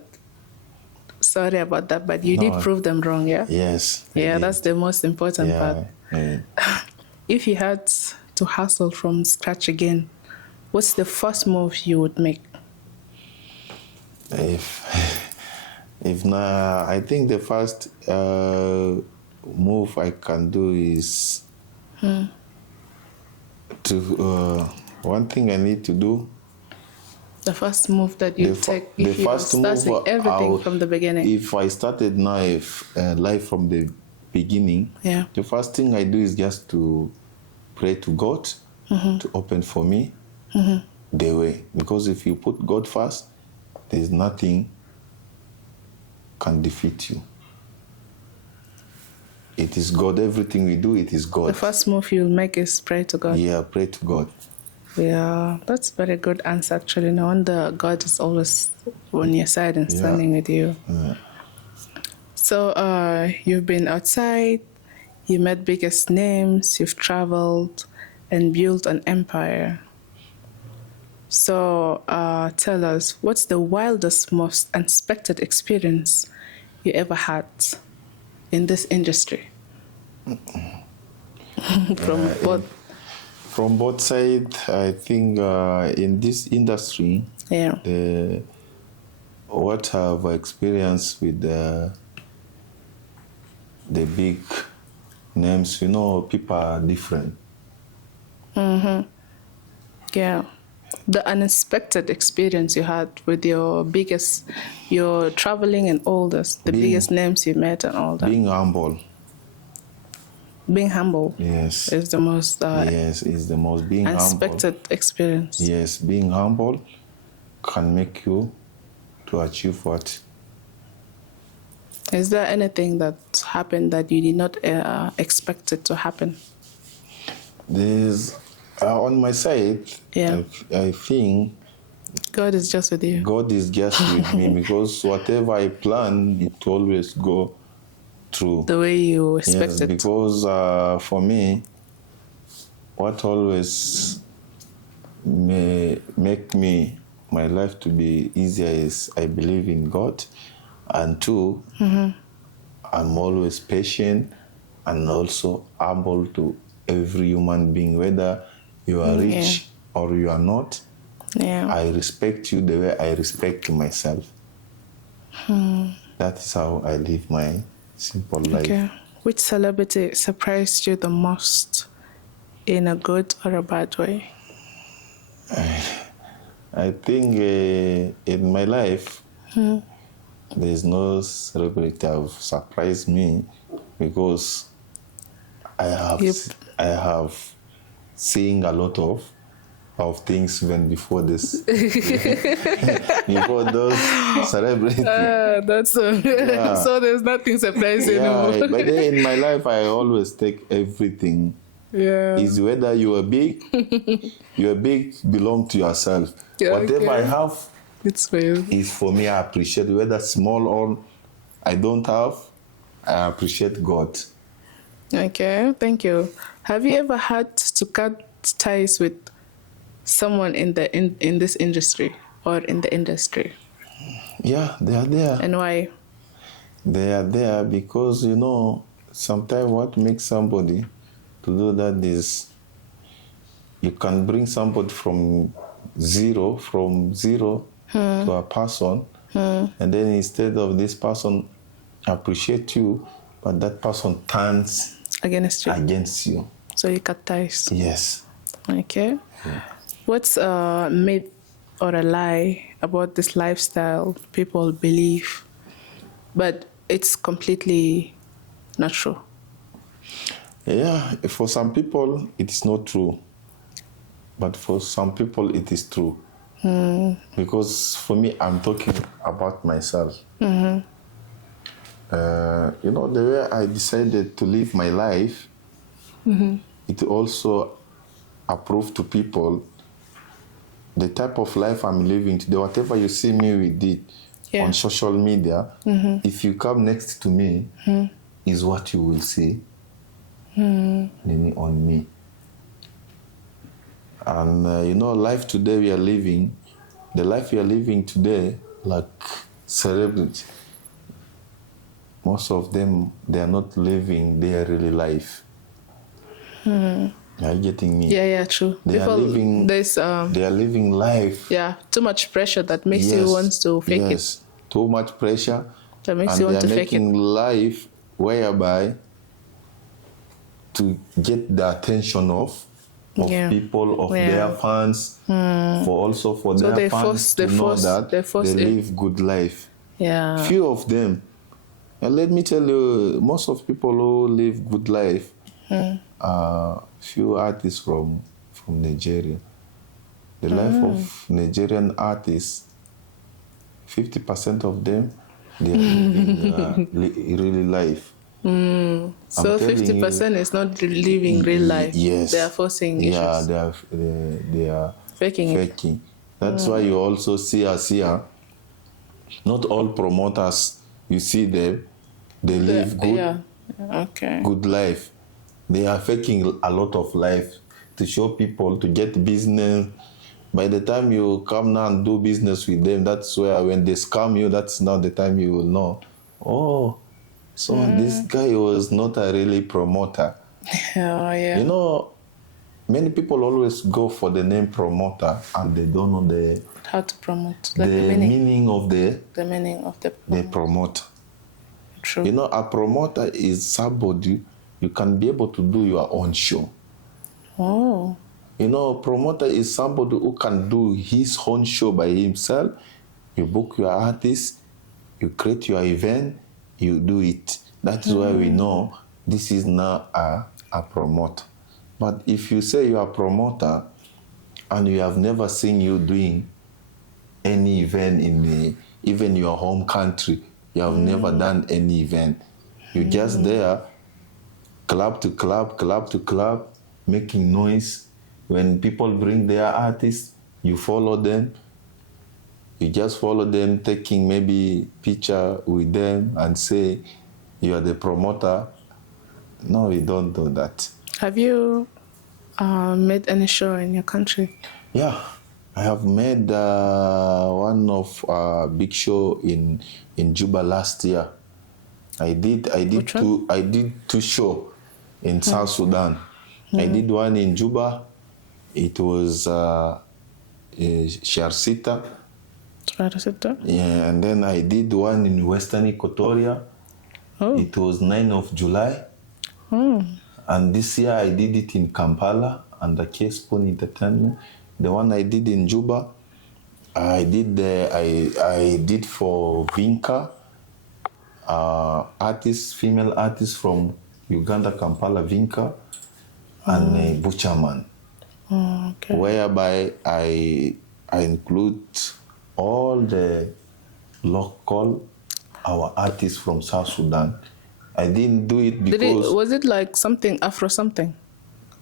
sorry about that. But you did prove them wrong, yeah? Yes. Yeah, that's the most important part. Yeah. If you had to hustle from scratch again, what's the first move you would make? If not, I think the first move I can do is one thing I need to do. The first move that you take, if you started everything from the beginning. If I started now, life from the beginning, the first thing I do is just to pray to God to open for me the way. Because if you put God first, there's nothing can defeat you. It is God. Everything we do, it is God. The first move you'll make is pray to God. Yeah, pray to God. Yeah, that's a very good answer, actually. No wonder God is always on your side and standing with you. Yeah. So you've been outside, you met biggest names, you've traveled and built an empire. So tell us, what's the wildest, most unexpected experience you ever had in this industry? From both sides, I think in this industry, what I've experienced with the big names. You know, people are different. Yeah. The unexpected experience you had with your traveling and all this, the biggest names you met and all that. Being humble. Being humble. Yes. Is the most yes, is the most being unexpected humble. experience. Yes, being humble can make you to achieve what? Is there anything that happened that you did not expect it to happen? There's on my side. Yeah. I think God is just with you. God is just with me because whatever I plan, it always go through the way you expect yes, it. Because for me, what always may make me my life to be easier is I believe in God, and two, I'm always patient and also humble to every human being, whether you are rich or you are not. Yeah. I respect you the way I respect myself. That is how I live my simple life. Okay. Which celebrity surprised you the most, in a good or a bad way? I think in my life, there's no celebrity that have surprised me because I have seen a lot of things when before this before those celebrities. That's so there's nothing surprising anymore. But then in my life I always take everything. Yeah. Is whether you are big, belong to yourself. Yeah, Whatever I have, it's for you. Is for me. I appreciate whether small or I don't have. I appreciate God. Okay, thank you. Have you ever had to cut ties with someone in this industry or in the industry? Yeah, they are there. And why? They are there because sometimes what makes somebody to do that is you can bring somebody from zero to a person, and then instead of this person appreciate you, but that person turns against you. So you cut ties. Yes. Okay. Yeah. What's a myth or a lie about this lifestyle people believe, but it's completely not true? Yeah, for some people it is not true, but for some people it is true. Because for me, I'm talking about myself. The way I decided to live my life, it also approved to people the type of life I'm living today. Whatever you see me with it on social media, if you come next to me, is what you will see on me. And life today we are living, the life we are living today, like celebrities, most of them, they are not living their really life. Are you getting me? Yeah, true. They are living life. Yeah, too much pressure that makes you want to fake it. Yes, too much pressure. That makes you want to fake it. And they are making life whereby to get the attention of people, of their fans, for their fans to know that they live good life. Yeah. Few of them, and let me tell you, most of people who live good life, few artists from Nigeria. The life of Nigerian artists, 50% of them, they are living really life. So 50% is not living real life. Yes. They are forcing issues. Yeah, they are faking. That's why you also see us here. Not all promoters, you see them, they live good life. They are faking a lot of life to show people, to get business. By the time you come now and do business with them, that's where when they scam you, that's now the time you will know. Oh, so this guy was not a really promoter. Oh, yeah. Many people always go for the name promoter and they don't know how to promote. Like the meaning of the promoter. True. A promoter is somebody you can be able to do your own show. Oh. You know, a promoter is somebody who can do his own show by himself. You book your artist, you create your event, you do it. That is why we know this is not a promoter. But if you say you are a promoter and you have never seen you doing any event in even your home country, you have never done any event. You're just there, club to club, making noise. When people bring their artists, you follow them. You just follow them, taking maybe picture with them and say you are the promoter. No, we don't do that. Have you made any show in your country? Yeah, I have made one of big show in Juba last year. I did two show in South Sudan. I did one in Juba. It was Sharsita. Yeah, and then I did one in Western Equatoria. Oh. It was 9th of July. Oh. And this year I did it in Kampala under K-Spoon Entertainment. The one I did in Juba, I did for Vinka, female artist from Uganda, Kampala, Vinka, and Butcherman. Oh, okay. Whereby I include all the local, our artists from South Sudan. I didn't do it because... Was it like something, Afro something?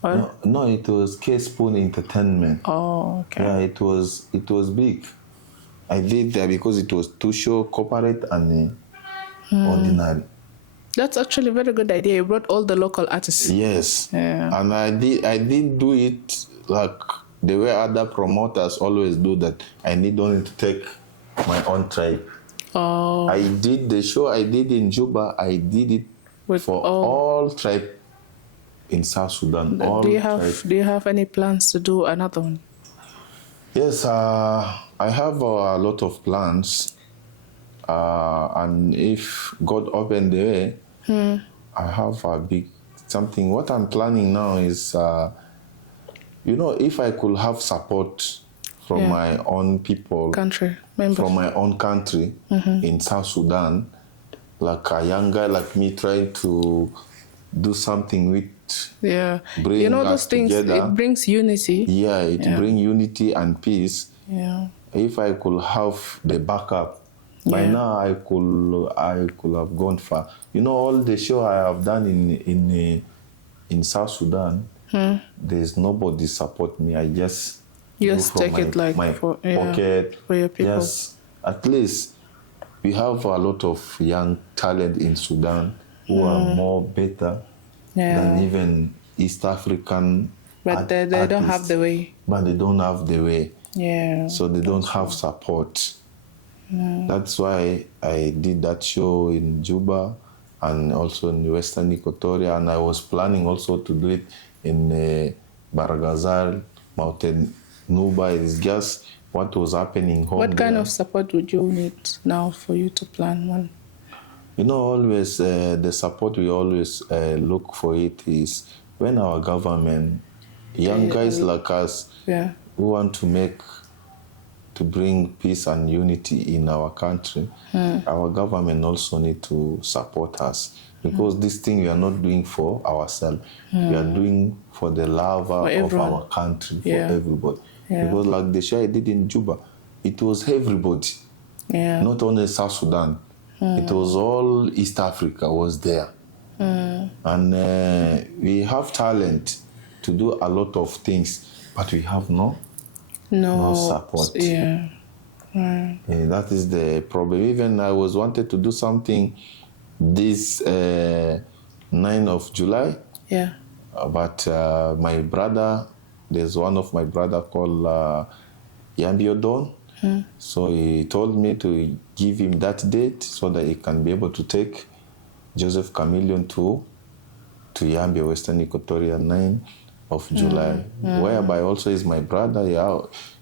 Or? No, it was K-Spoon Entertainment. Oh, okay. Yeah, it was big. I did that because it was two show, corporate and ordinary. That's actually a very good idea. You brought all the local artists. Yes. Yeah. And I did do it like the way other promoters always do that. I need only to take my own tribe. Oh. I did the show I did in Juba. I did it for all tribe in South Sudan. Do you have any plans to do another one? Yes, I have a lot of plans. And if God open the way, I have a big something. What I'm planning now is, if I could have support from my own people, from my own country in South Sudan, like a young guy like me trying to do something with bring those things together. It brings unity. Yeah, it brings unity and peace. Yeah. If I could have the backup, by now I could have gone far. All the show I have done in South Sudan, there's nobody support me. I just take it like my pocket for your people. Yes, at least we have a lot of young talent in Sudan who are more better than even East African. But they don't have the way. But they don't have the way. Yeah. So they don't have support. That's why I did that show in Juba and also in Western Equatoria, and I was planning also to do it in Baragazal, Mountain Nuba. It's just what was happening home. What kind of support would you need now for you to plan one? Always the support we always look for it is when our government, young guys like us, who want to bring peace and unity in our country, our government also need to support us. Because this thing we are not doing for ourselves. We are doing for the love of our country, for everybody. Yeah. Because like the show I did in Juba, it was everybody. Yeah. Not only South Sudan. It was all East Africa was there. And we have talent to do a lot of things, but we have no support. Yeah. That is the problem. Even I was wanted to do something this 9th of July. Yeah. But my brother, there's one of my brother called Yambio Don. So he told me to give him that date so that he can be able to take Joseph Chameleon to Yambio, Western Equatoria, 9th of July. Whereby also is my brother.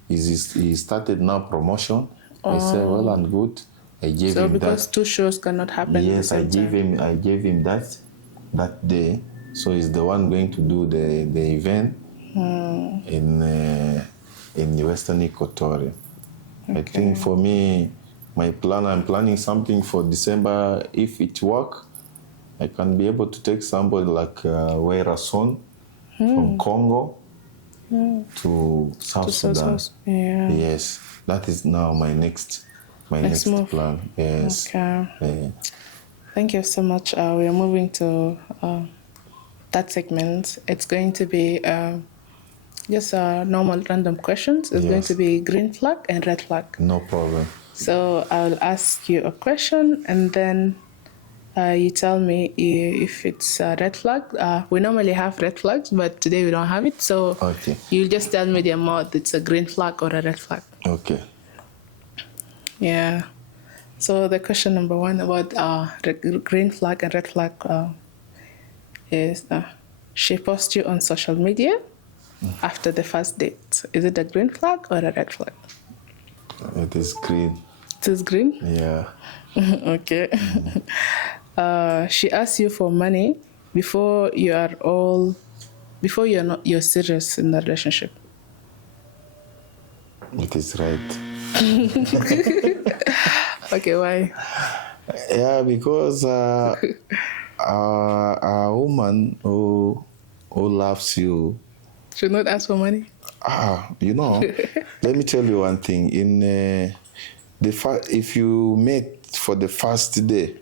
He started now promotion. I said, well and good. I gave him because two shows cannot happen. Yes, I gave him that day So he's the one going to do the event in the Western Equatoria. Okay. I think for me, I'm planning something for December. If it work, I can be able to take somebody like Weira Son from Congo to South Sudan. Yeah. Yes, that is now my next move. plan. Yes. Okay. Yeah. Thank you so much. We are moving to that segment. It's going to be just normal random questions. It's going to be green flag and red flag. No problem. So I'll ask you a question, and then you tell me if it's a red flag. We normally have red flags, but today we don't have it. So you'll just tell me the amount. It's a green flag or a red flag. Okay. Yeah. So the question number one about green flag and red flag is she posts you on social media after the first date. Is it a green flag or a red flag? It is green. It is green? Yeah. Okay. She asks you for money before you're serious in the relationship. It is right. Okay, why? Yeah, because a woman who loves you should not ask for money. Let me tell you one thing. In if you met for the first day,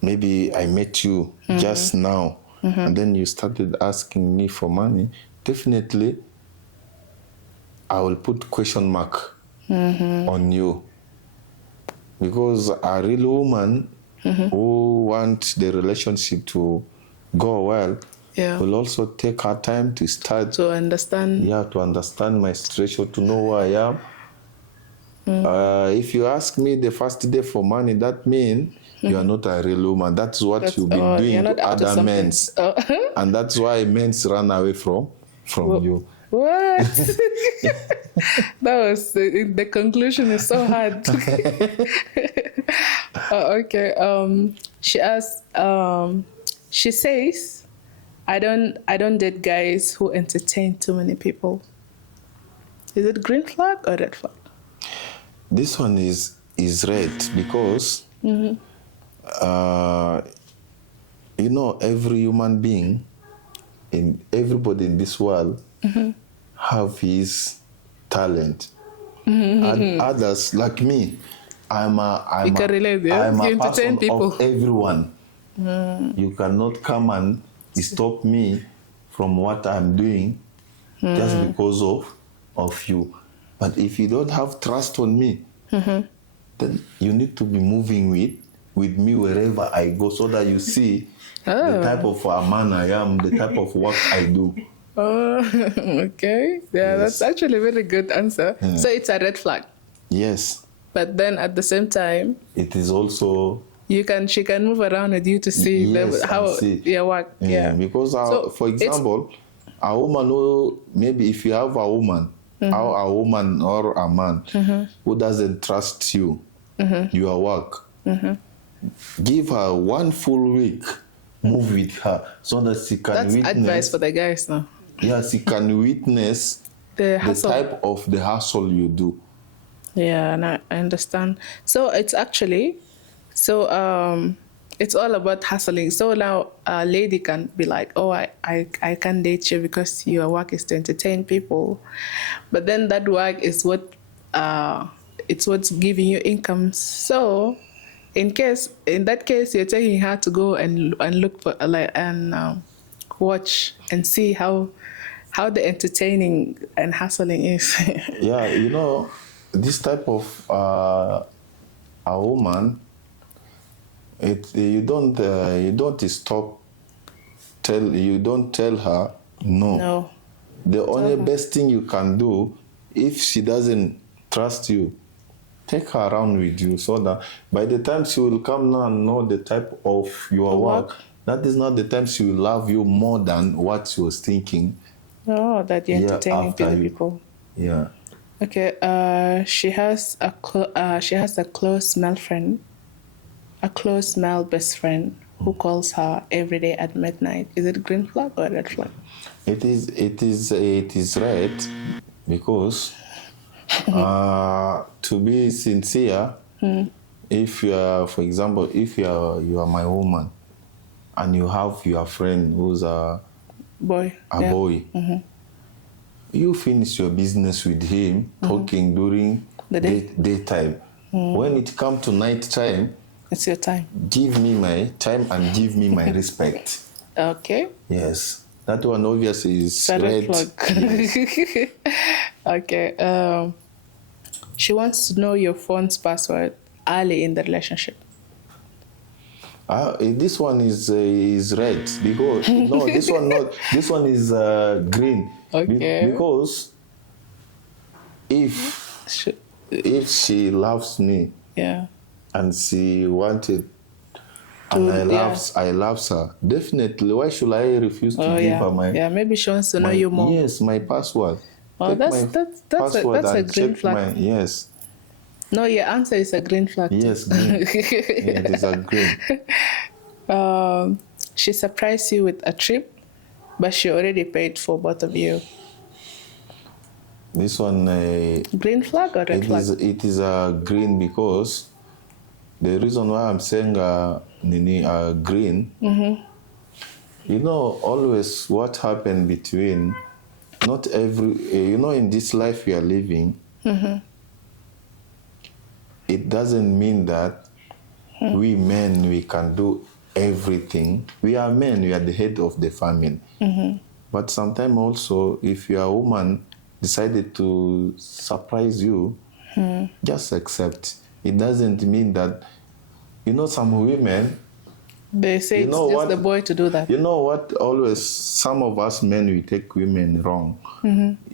maybe I met you just now, and then you started asking me for money, definitely I will put question mark on you. Because a real woman who wants the relationship to go well will also take her time to start. To understand. Yeah, to understand my situation, to know who I am. If you ask me the first day for money, that means you are not a real woman. That's what you've been doing to other men. And that's why men run away from you. What? That was the conclusion is so hard. Okay. She asked. She says, "I don't date guys who entertain too many people." Is it green flag or red flag? This one is red because every human being and everybody in this world have his talent. And others like me, I'm a person of everyone. You cannot come and stop me from what I'm doing just because of you. But if you don't have trust on me, then you need to be moving with me wherever I go, so that you see the type of a man I am, the type of work I do. Oh, okay. Yeah, that's actually a very good answer. So it's a red flag. Yes. But then at the same time, it is also she can move around with you to see how your work. Yeah. Because for example, a woman who, maybe if you have a woman, or a woman or a man who doesn't trust you, your work, give her 1 full week, move with her, so that she can witness. That's advice for the guys now. Yeah, she can witness the type of the hustle you do. Yeah, and I understand. So it's actually, it's all about hustling. So now a lady can be like, oh, I can't date you because your work is to entertain people. But then that work is it's what's giving you income. So in that case, you're taking her to go and look for watch and see how the entertaining and hustling is. Yeah, this type of a woman, you don't tell her no. No. The only best thing you can do, if she doesn't trust you, take her around with you, so that by the time she will come now and know the type of your work, that is not the time she will love you more than what she was thinking. Oh, that you're entertaining people. Yeah. Okay. She has a close male friend, a close male best friend who calls her every day at midnight. Is it green flag or red flag? It is red because to be sincere, if you are, for example, if you are my woman and you have your friend who's a Boy. boy, you finish your business with him talking during The day. daytime. When it comes to night time, It's your time. give me my time and give me my respect. Okay. Yes, that one obviously is It's a red flag. Yes. Okay. She wants to know your phone's password early in the relationship. This one is red because no, this one not. This one is green. Okay. Because if she loves me Yeah. and she wanted and I love her, definitely. Why should I refuse to give her my? Yeah, maybe she wants to know you more. Yes, my password. Oh, Take that's password a and green check flag. yes. No, your answer is a green flag. Yes, green. Yeah, it is a green. She surprised you with a trip, but she already paid for both of you. This one. Green flag or red flag? It is a green because the reason why I'm saying green. You know, always what happened between. Not every. In this life we are living. It doesn't mean that we men, we can do everything. We are men, we are the head of the family. But sometimes also, if your woman decided to surprise you, just accept. It doesn't mean that, some women, They say it's just the boy to do that. you know what, always, some of us men, we take women wrong,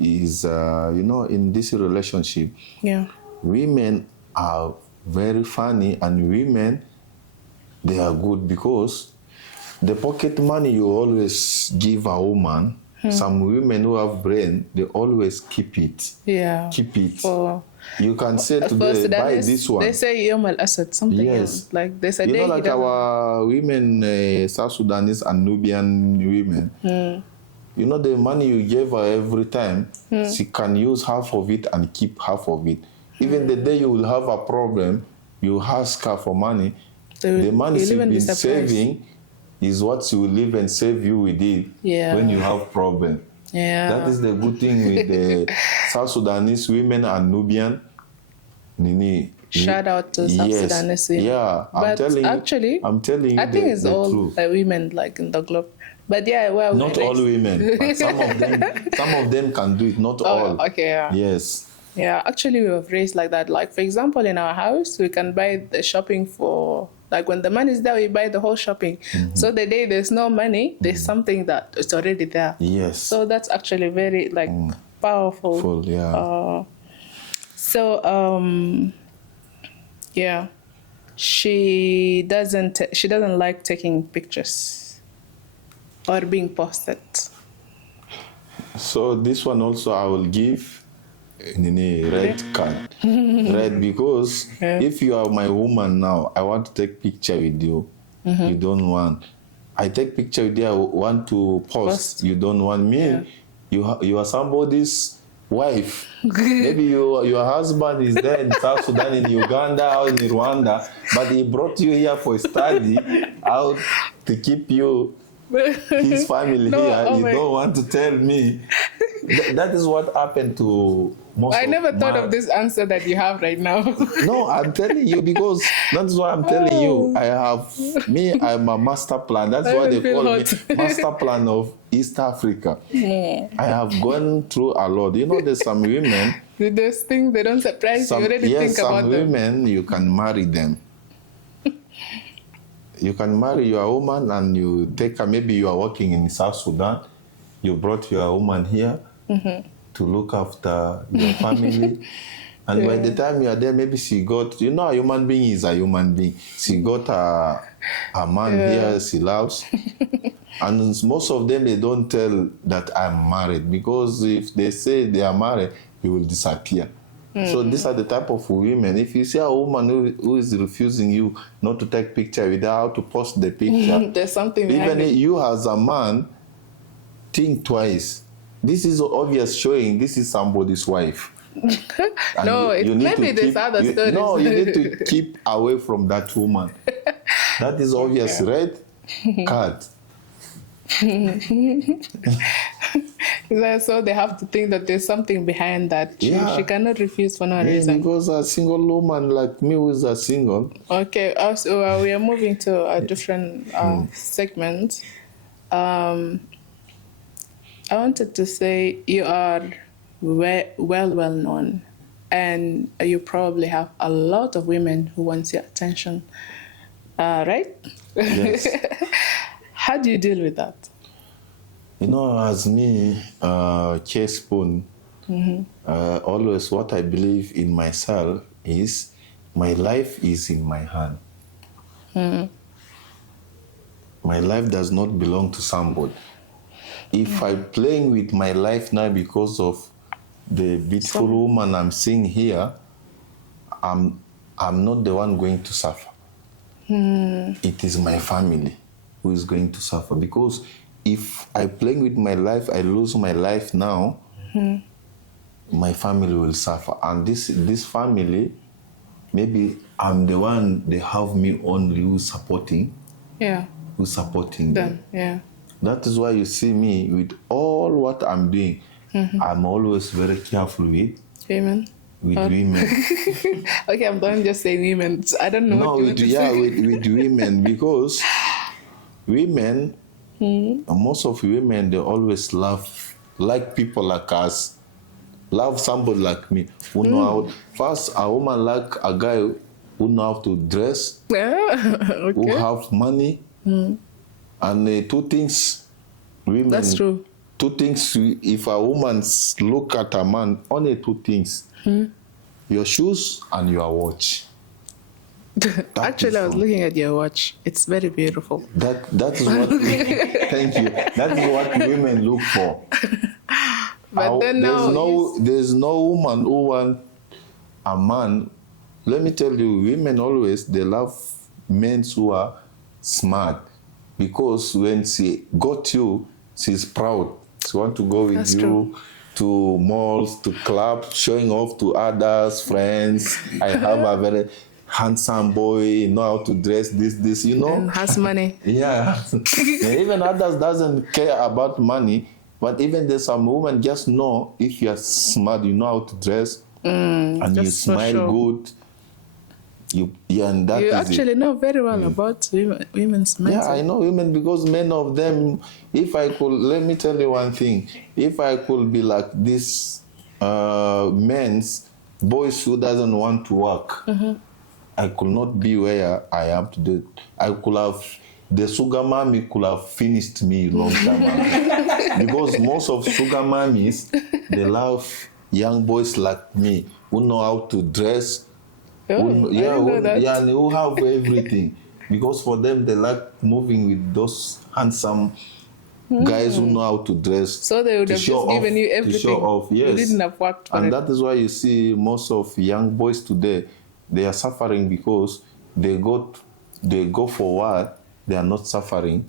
is, in this relationship, Yeah. women are very funny and women, they are good because the pocket money you always give a woman, some women who have brain, they always keep it. Yeah. Keep it. For You can say today, Sudanese, buy this one. They say Yom Al Asad, something else. Like there's a day like our women, South Sudanese and Nubian women, the money you give her every time, she can use half of it and keep half of it. Even the day you will have a problem, you ask her for money, the money she's been saving is what she will live and save you with it when you have problem. Yeah. That is the good thing with the South Sudanese women and Nubian. Shout out to South Sudanese women. Yeah, I'm telling you, I think it's all women like in the globe. But yeah, well, not all women, but some of them can do it. Not all. Okay. Yeah. Yes. Yeah, actually, we have raised like that. Like, for example, in our house, we can buy the shopping for, like, when the money is there, we buy the whole shopping. So the day there's no money, there's something that it's already there. Yes. So that's actually very, like, powerful. Full, yeah. Yeah, she doesn't like taking pictures or being posted. So this one also I will give red card. Red because if you are my woman now, I want to take picture with you. You don't want. I take picture with you, I want to post. You don't want me. Yeah. You are somebody's wife. Maybe your husband is there in South Sudan, in Uganda or in Rwanda, but he brought you here for study out to keep you his family here. You don't want to tell me. That is what happened to most I never thought of this answer that you have right now. No, I'm telling you because that's why I'm telling you. I'm a master plan. That's why they call me master plan of East Africa. I have gone through a lot. There's some women. Those things, they don't surprise you. You already think about them. Some women, you can marry them. You can marry your woman and you take her. Maybe you are working in South Sudan. You brought your woman here to look after your family. And by the time you are there, maybe she got, a human being is a human being. She got a man here she loves. And most of them, they don't tell that I'm married. Because if they say they are married, he will disappear. So these are the type of women. If you see a woman who is refusing you not to take picture without to post the picture, There's something behind even it. you as a man, think twice. This is obvious showing this is somebody's wife. And No, maybe there's other stories. No, you need to keep away from that woman. That is obvious, red card. So they have to think that there's something behind that. She cannot refuse for no Yeah, reason. because a single woman like me who is a single. Okay, also we are moving to a different segment. I wanted to say you are well known, and you probably have a lot of women who want your attention, right? Yes. How do you deal with that? You know, as me, K Spoon, always what I believe in myself is my life is in my hand. My life does not belong to somebody. If I'm playing with my life now because of the beautiful woman I'm seeing here, I'm not the one going to suffer. It is my family who is going to suffer, because if I'm playing with my life, I lose my life now, my family will suffer. And this family, maybe I'm the one they have me only who's supporting. Yeah. Who's supporting them. Yeah. That is why you see me with all what I'm doing. I'm always very careful with Women. women. Okay, I'm done just saying women. I don't know what you want to say. with women, because women, most of women, they always like people like us, love somebody like me, who know how. First, a woman like a guy who know how to dress, Okay. who have money, and two things, women. That's true. Two things, if a woman look at a man, only two things, your shoes and your watch. Actually, I was looking at your watch. It's very beautiful. That is what thank you. That is what women look for. But then there's no woman who want a man. Let me tell you, women always they love men who are smart, because when she got you, she's proud. She want to go with That's you true. to malls, to clubs, showing off to others, friends. I have a very handsome boy, know how to dress this, you know. And has money. Yeah. And even others doesn't care about money, but even there's some women just know if you're smart, you know how to dress, and you just for smile sure. good. And that You is actually it. know very well about women's mindset. Yeah, I know women, because many of them, if I could, let me tell you one thing, if I could be like this men's boys who doesn't want to work, I could not be where I am today. I could have, the sugar mommy could have finished me long time ago. Because most of sugar mommies, they love young boys like me who know how to dress, Oh, I didn't know that. and who have everything. Because for them, they like moving with those handsome guys who know how to dress. So they would to have show just given off- you to everything. show off, yes. You didn't have worked for And it. that is why you see most of young boys today, they are suffering because they go for work, they are not suffering.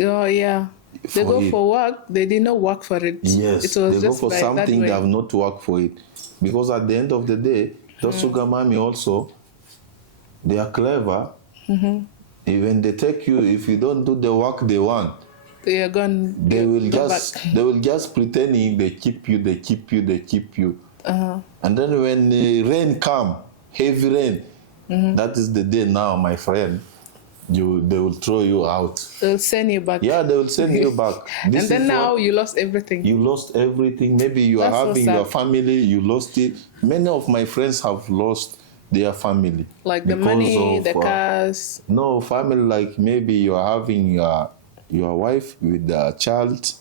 Oh, yeah. They For go it. for work, they did not work for it. Yes, It was they go just for by something that they way. have not worked for it. Because at the end of the day, those sugar mommy also, they are clever. Even they take you, if you don't do the work they want, They are gone. they will go just pretending they keep you. Uh-huh. And then when the rain come, heavy rain, that is the day now, my friend. They will throw you out. They'll send you back. Yeah, they will send you back. This And then is now what- you lost everything. you lost everything. Maybe you are That's so having sad. your family, you lost it. Many of my friends have lost their family. Like the because money, of, the cars. No, family, like maybe you are having your wife with a child.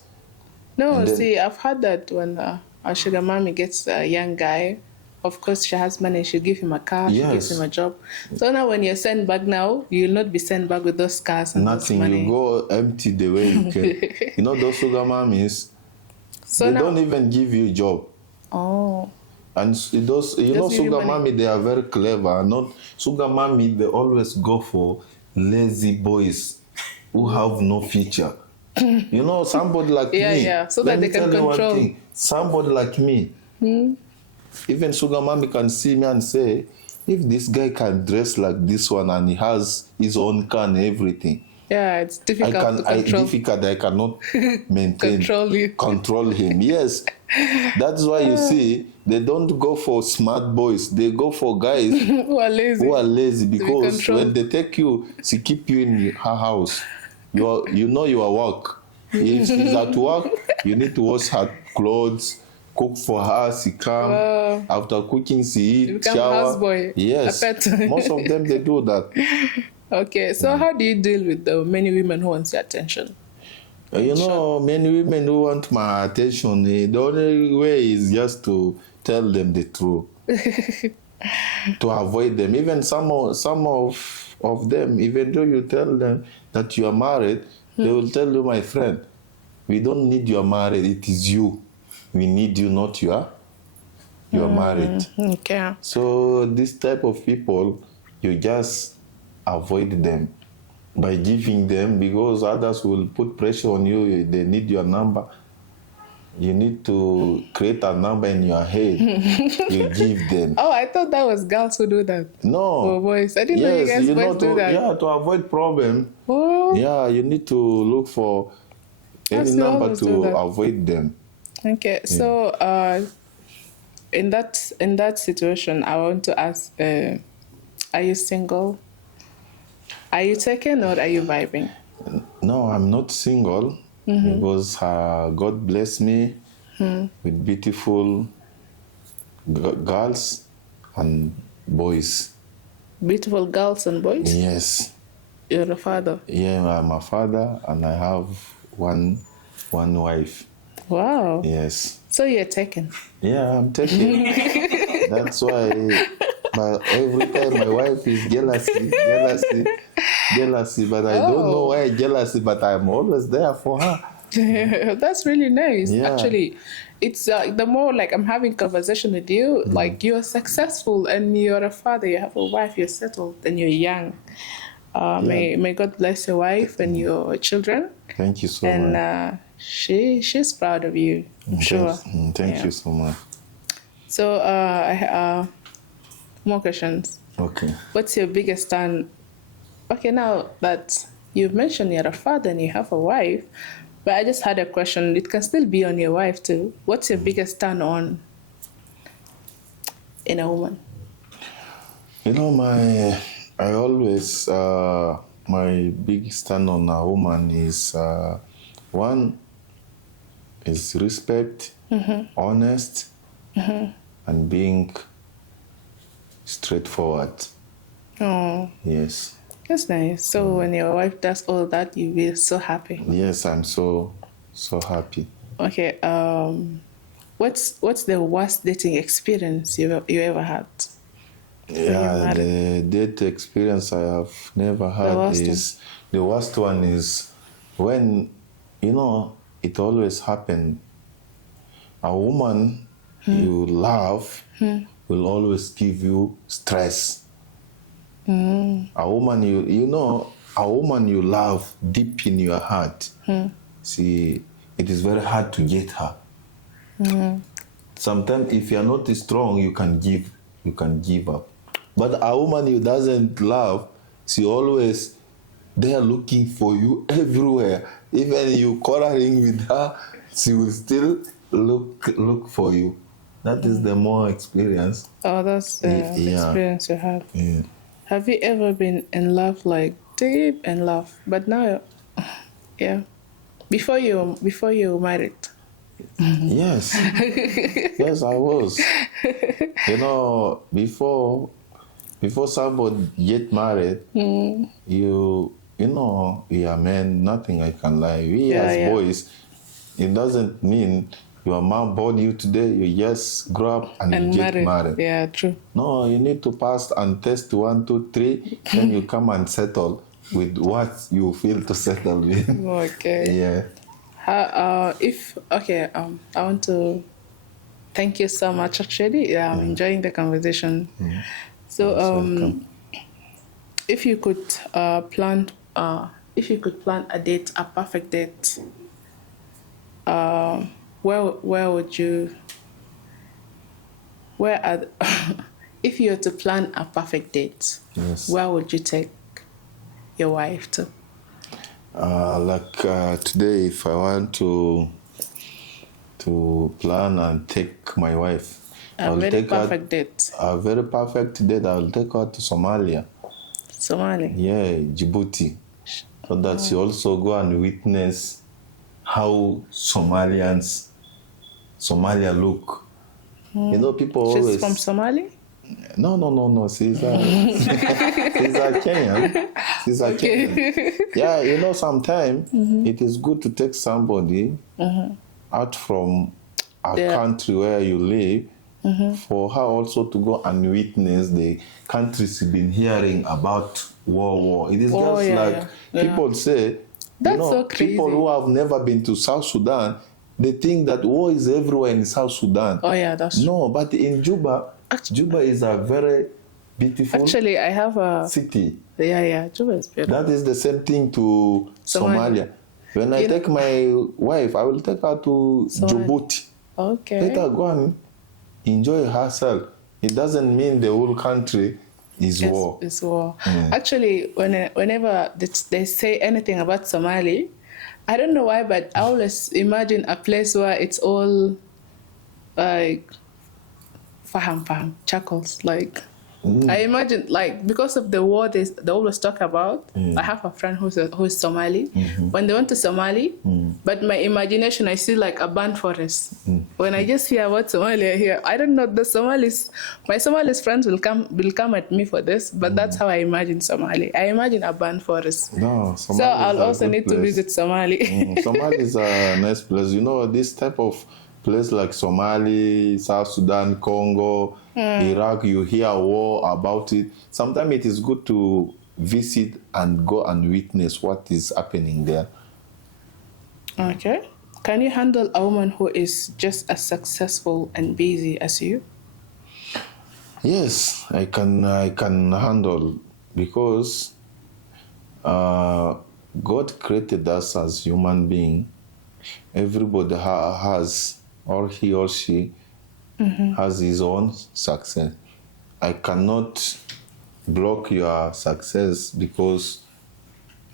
No, And then- see, I've heard that when a sugar mommy gets a young guy, of course she has money, she'll give him a car, she gives Yes. him a job. So now when you're sent back now, you'll not be sent back with those cars and Nothing. those money. You go empty the way you can. You know those sugar mommies, So they now, don't even give you job. oh, And those, you know, Just give you sugar money. mommy, they are very clever. Not sugar mommy, they always go for lazy boys who have no future. You know, somebody like me. Yeah, so Let that they me can tell you one control. thing. Somebody like me, even sugar mommy can see me and say, if this guy can dress like this one and he has his own car and everything, Yeah, it's difficult to control. I cannot maintain, Control you. him. Yes, that's why you see they don't go for smart boys. They go for guys Who are lazy. who are lazy, be because controlled. when they take you, she keep you in her house. You know your work. If she's at work, you need to wash her clothes, cook for her. She come. Wow. After cooking, she You eat, become a shower. houseboy. Yes, A pet. most of them they do that. Okay, so how do you deal with the many women who want your attention? You know, many women who want my attention, the only way is just to tell them the truth, to avoid them. Even some of them, even though you tell them that you are married, they will tell you, my friend, we don't need you are married. It is you. We need you, not you are married. Okay. So this type of people, you just avoid them by giving them, because others will put pressure on you. They need your number. You need to create a number in your head. You give them. Oh, I thought that was girls who do that. No. Oh, boys. I didn't know you guys boys do that. Yeah, to avoid problem. Oh. Yeah, you need to look for any Yes, number always do to that. avoid them. Okay, so in that situation, I want to ask: are you single? Are you taken, or are you vibing? No, I'm not single, because God bless me with beautiful girls and boys. Beautiful girls and boys. Yes. You're a father. Yeah, I'm a father and I have one wife. Wow. Yes. So you're taken. Yeah, I'm taking. That's why every time my wife is jealousy. But I don't know why jealousy, but I'm always there for her. That's really nice. Yeah. Actually, it's the more like I'm having conversation with you, like you're successful and you're a father, you have a wife, you're settled, and you're young. May God bless your wife and your children. Thank you so much. And she's proud of you, I'm sure. Thank you so much. So more questions. Okay. What's your biggest stand? Okay, now that you've mentioned you're a father and you have a wife, but I just had a question. It can still be on your wife too. What's your biggest stand on in a woman? You know, I always, my big stand on a woman is, one is respect, honest, and being straightforward. Oh, Yes. that's nice. So when your wife does all that, you will so happy. Yes, I'm so happy. Okay. What's the worst dating experience you ever had? Yeah, the date experience I have never had is the worst one is when, you know, it always happen. A woman you love will always give you stress. A woman a woman you love deep in your heart. See, it is very hard to get her. Sometimes if you are not strong, you can give up. But a woman you doesn't love, she always there looking for you everywhere. Even you quarreling with her, she will still look for you. That is the more experience. Oh, that's the experience you have. Yeah. Have you ever been in love, like deep in love? But now, yeah, before you married. Yes. Yes, I was. You know, before somebody get married, you know, we are men, nothing I can lie. We as boys, it doesn't mean your mom born you today, you just grow up and you get married. Yeah, true. No, you need to pass and test 1, 2, 3, then you come and settle with what you feel to settle with. Okay. Yeah. I want to Thank you so much. Actually, yeah, I'm enjoying the conversation. So, Welcome. if you could plan a date, a perfect date, where would you? Where are? If you were to plan a perfect date, Yes. where would you take your wife to? Today, if I want to plan and take my wife, A very perfect date. a very perfect date. I'll take her to Somalia. Somali. Yeah, Djibouti, so that she also go and witness how Somalia look. You know, people She's always. from Somali? No. She's a Kenyan. She's a Kenyan. Yeah, you know, sometimes it is good to take somebody out from a Yeah. country where you live for her also to go and witness the countries you've been hearing about war. It is Oh, just yeah, like yeah. people say, That's you know, so crazy. people who have never been to South Sudan, they think that war is everywhere in South Sudan. Oh yeah, that's true. No, but in Juba, Juba is a very beautiful Actually, I have a city. yeah. Juba is beautiful. That is the same thing to Somalia. When I You know- take my wife, I will take her to Djibouti. Okay. Let her go and enjoy herself. It doesn't mean the whole country is war. It's war. Yeah. Actually, whenever they say anything about Somali, I don't know why, but I always imagine a place where it's all like faham, chuckles. Like I imagine, like because of the war they always talk about. I have a friend who's Somali. When they went to Somali, but my imagination, I see like a burnt forest. When I just hear about Somalia here, I don't know, my Somalis friends will come at me for this, but that's how I imagine Somali. I imagine a burnt forest. No, So Somalia is I'll a also good need to place. visit Somali. Somalia is a nice place. You know, this type of place like Somali, South Sudan, Congo, Iraq, you hear war about it. Sometimes it is good to visit and go and witness what is happening there. Okay. Can you handle a woman who is just as successful and busy as you? Yes, I can handle, because God created us as human being. Everybody has, or he or she has his own success. I cannot block your success because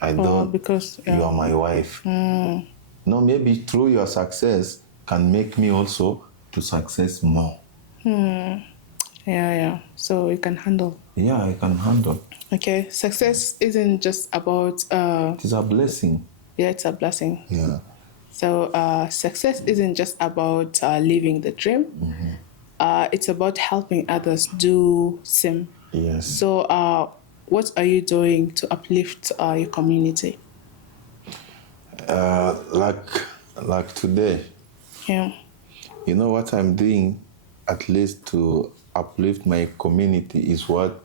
I don't. Because You are my wife. No, maybe through your success can make me also to success more. yeah. So you can handle. Yeah, I can handle. Okay. Success isn't just about It is a blessing. yeah, it's a blessing. Yeah. So success isn't just about living the dream. It's about helping others do same. Yes. So what are you doing to uplift your community? Like today, Yeah. you know what I'm doing, at least to uplift my community, is what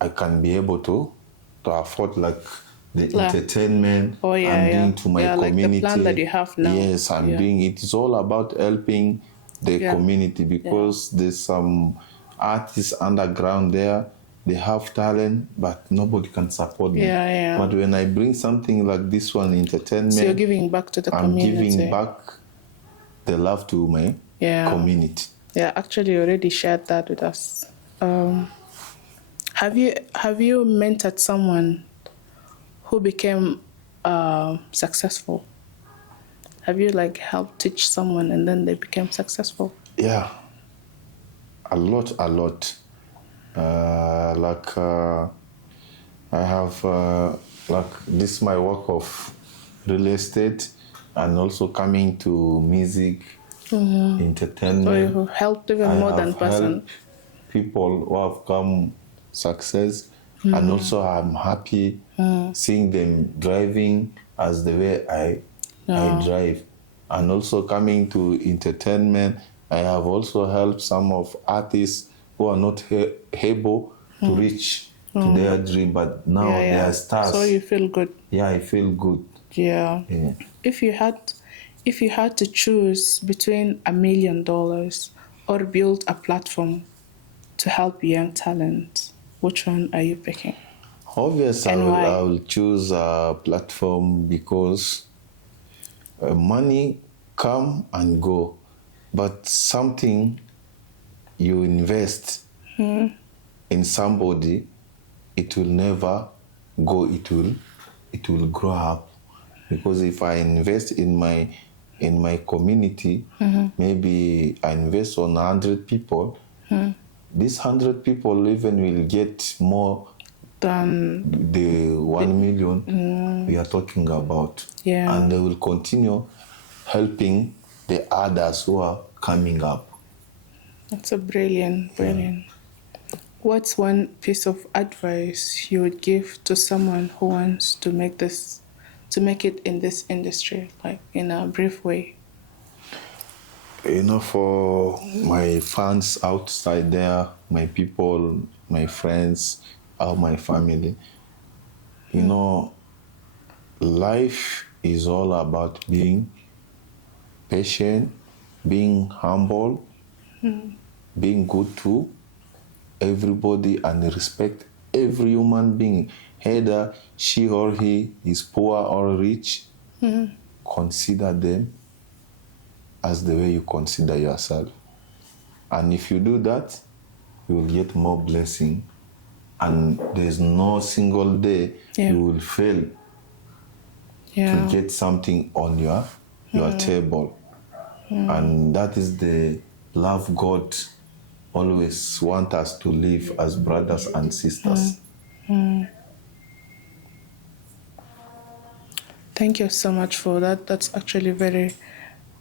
I can be able to afford, like the entertainment Oh, yeah, I'm yeah. doing to my Yeah, like the community. plan that you have now. Yes, I'm Yeah. doing it. It's all about helping the Yeah. community, because there's some artists underground there. They have talent, but nobody can support them. Yeah. But when I bring something like this one, entertainment, So you're giving back to the I'm community. giving back the love to my Yeah. community. Yeah, actually, you already shared that with us. Have you mentored someone who became successful? Have you like helped teach someone and then they became successful? Yeah, a lot. I have this my work of real estate, and also coming to music, entertainment. So you helped even more than person. helped people who have come success, and also I'm happy seeing them driving as the way I drive. And also coming to entertainment, I have also helped some of artists who are not able to reach to their dream, but now they are stars. So you feel good. Yeah, I feel good. Yeah. Yeah. If you had if you had to choose between $1 million or build a platform to help young talent, which one are you picking? Obviously, And why? I will choose a platform because money come and go, but something you invest in somebody, it will never go. It will grow up. Because if I invest in my community, maybe I invest on 100 people, these 100 people even will get more Then, the 1 million we are talking about. yeah. And they will continue helping the others who are coming up. That's a brilliant. What's one piece of advice you would give to someone who wants to make it in this industry, like in a brief way? For my fans outside there, my people, my friends, or my family, life is all about being patient, being humble, being good to everybody, and respect every human being, either she or he is poor or rich. Consider them as the way you consider yourself. And if you do that, you will get more blessing. And there's no single day you will fail to get something on your table. And that is the love God always wants us to live as brothers and sisters. Thank you so much for that. That's actually very,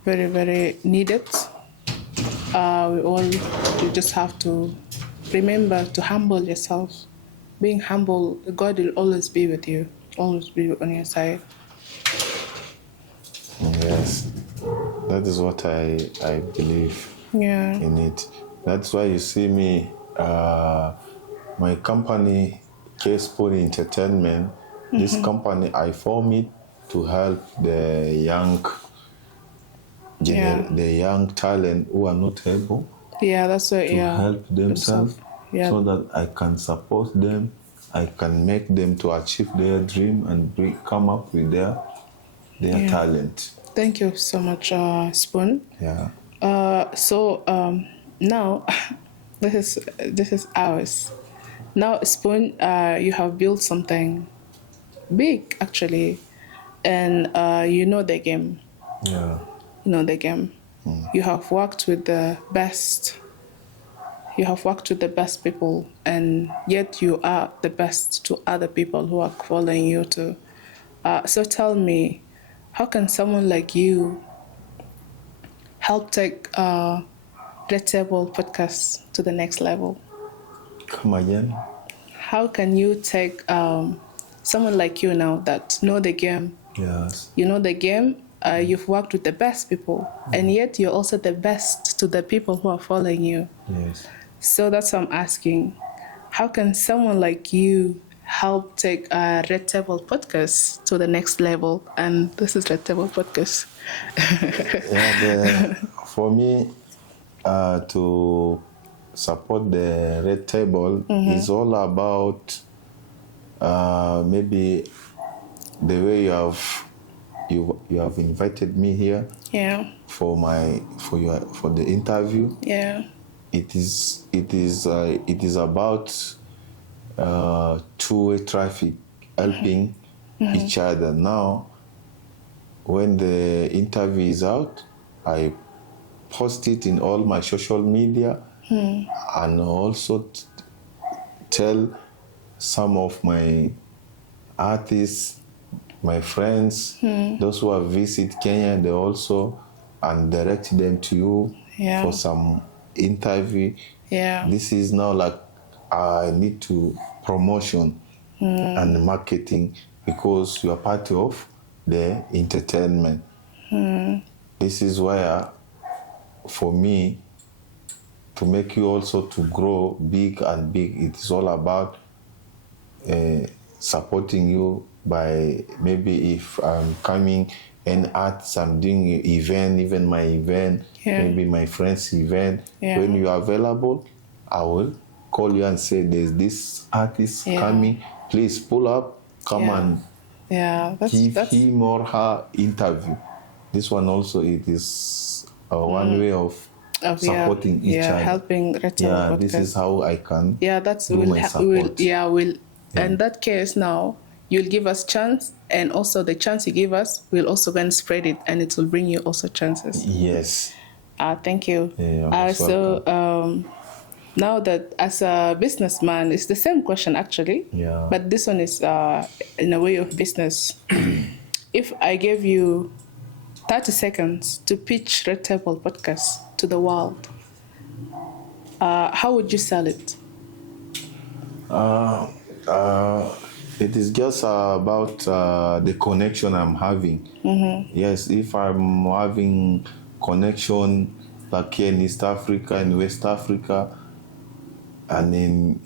very, very needed. You just have to remember to humble yourself. Being humble, God will always be with you, always be on your side. Yes, that is what I believe in it. That's why you see me, my company, K-Sport Entertainment, this company, I formed it to help the young talent who are not able to help themselves, so that I can support them, I can make them to achieve their dream and come up with their talent. Thank you so much, Spoon. Yeah. Now, this is ours. Now, Spoon, you have built something big, actually, and you know the game. Yeah. You know the game. You have worked with the best. You have worked with the best people, and yet you are the best to other people who are following you too. So tell me, how can someone like you help take Red Table podcast to the next level? Come again? How can you take someone like you now that know the game? Yes. You know the game, you've worked with the best people, and yet you're also the best to the people who are following you. Yes. So that's what I'm asking. How can someone like you help take Red Table podcast to the next level? And this is Red Table podcast. For me, to support the Red Table is all about maybe the way you have invited me here. Yeah. For the interview. Yeah. It is about two-way traffic, helping each other. Now, when the interview is out, I post it in all my social media, and also tell some of my artists, my friends, those who have visited Kenya, they also, and direct them to you for some interview. Yeah. This is now like I need to promotion and marketing, because you are part of the entertainment. This is where, for me, to make you also to grow big and big, it is all about supporting you by, maybe if I'm coming any arts. I'm doing an event, even my event, Yeah. maybe my friend's event. Yeah. When you are available, I will call you and say, there's this artist Yeah. coming. Please pull up, come Yeah. and Yeah, give that's him or her interview. This one also, it is one way of supporting each other. helping Red Table Yeah, Podcast. this is how I can That's do will my support. in that case now you'll give us chance, and also the chance you give us we'll also go and spread it, and it will bring you also chances. Yes. Thank you. Yeah, most So now that as a businessman, it's the same question actually. Yeah. But this one is in a way of business. If I gave you 30 seconds to pitch Red Table Podcast to the world, how would you sell it? It is just about the connection I'm having. Yes, if I'm having connection like here in East Africa, in West Africa, and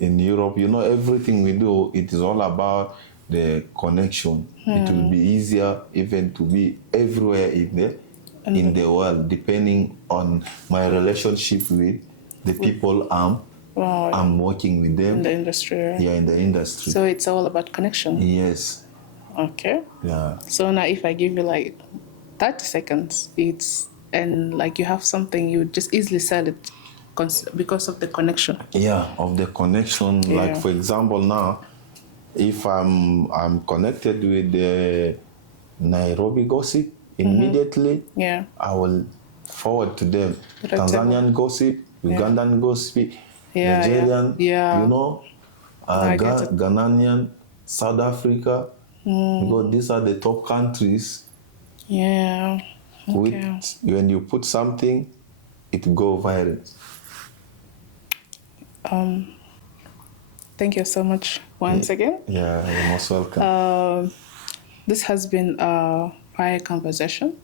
in Europe, everything we do, it is all about the connection. It will be easier even to be everywhere in the world, depending on my relationship with the people I'm working with them. In the industry, right? Yeah, in the industry. So it's all about connection. Yes. Okay. Yeah. So now if I give you like 30 seconds, and like you have something, you would just easily sell it because of the connection. Yeah, of the connection. Yeah. Like for example now, if I'm connected with the Nairobi gossip, immediately I will forward to them Tanzanian gossip, Ugandan gossip, Nigerian, Ghanaian, South Africa, because these are the top countries. Yeah. Okay. When you put something, it go viral. Thank you so much once again. Yeah, you're most welcome. This has been a prior conversation.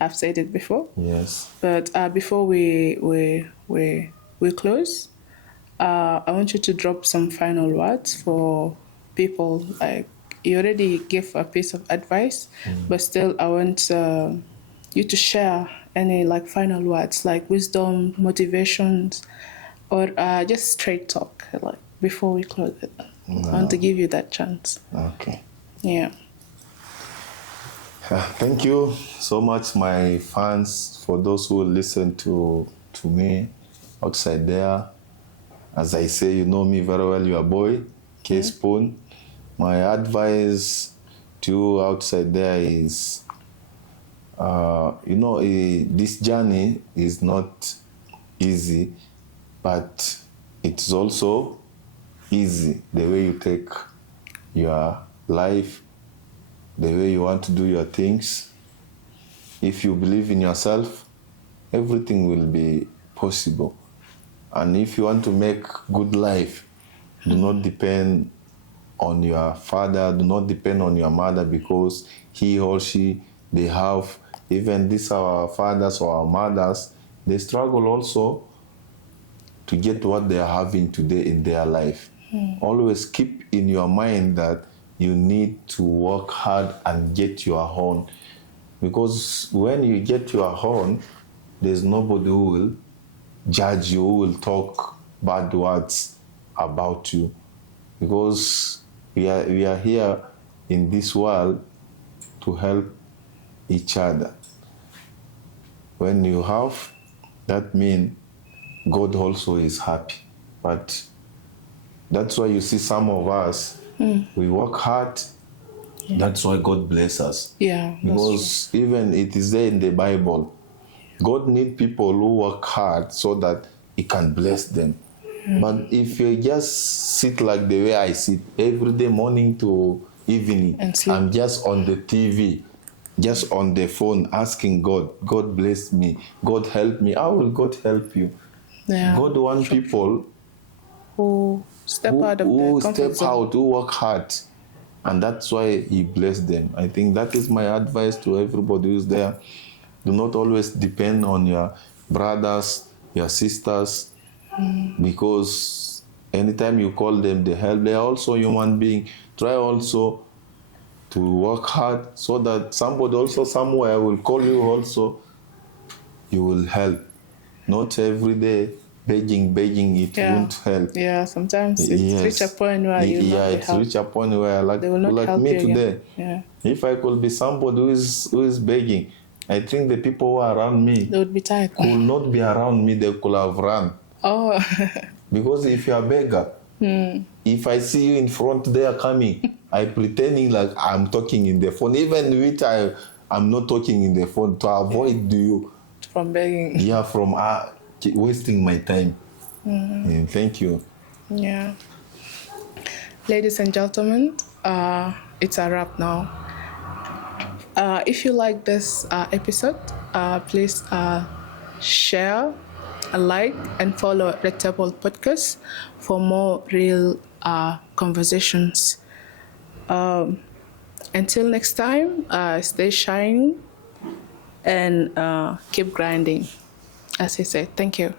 I've said it before. Yes. But before we close, I want you to drop some final words for people. Like you already gave a piece of advice, but still I want you to share any like final words, like wisdom, motivations, or just straight talk, like before we close it. I want to give you that chance. Okay. Yeah. Thank you so much, my fans, for those who listen to me outside there. As I say, you know me very well, your boy, K Spoon. My advice to you outside there is, this journey is not easy, but it's also easy the way you take your life, the way you want to do your things. If you believe in yourself, everything will be possible. And if you want to make good life, do not depend on your father, do not depend on your mother, because he or she, they have, even these our fathers or our mothers, they struggle also to get what they are having today in their life. Always keep in your mind that you need to work hard and get your own. Because when you get your own, there's nobody who will judge you, who will talk bad words about you. Because we are here in this world to help each other. When you have, that means God also is happy. But that's why you see some of us, we work hard. That's why God bless us. Yeah. Because even it is there in the Bible, God needs people who work hard so that He can bless them. But if you just sit like the way I sit, every day, morning to evening, I'm just on the TV, just on the phone, asking God, God bless me, God help me. How will God help you? Yeah. God wants people who step out of the comfort zone, who work hard. And that's why He blessed them. I think that is my advice to everybody who's there. Do not always depend on your brothers, your sisters, because anytime you call them, they help. They are also human beings. Try also to work hard so that somebody also somewhere will call you also, you will help. Not every day begging, it won't help. Yeah, sometimes it's reach a point where you reach a point where they will not like help me you today. again. Yeah. If I could be somebody who is begging, I think the people who are around me They would be tired. could not be around me, they could have run. Oh. Because if you are a beggar, if I see you in front there coming, I pretending like I'm talking in the phone, even which I'm not talking in the phone to avoid you. From begging. Yeah, from wasting my time. And thank you. Yeah. Ladies and gentlemen, it's a wrap now. If you like this episode, please share, like, and follow Red Table Podcast for more real conversations. Until next time, stay shining and keep grinding. As I said, thank you.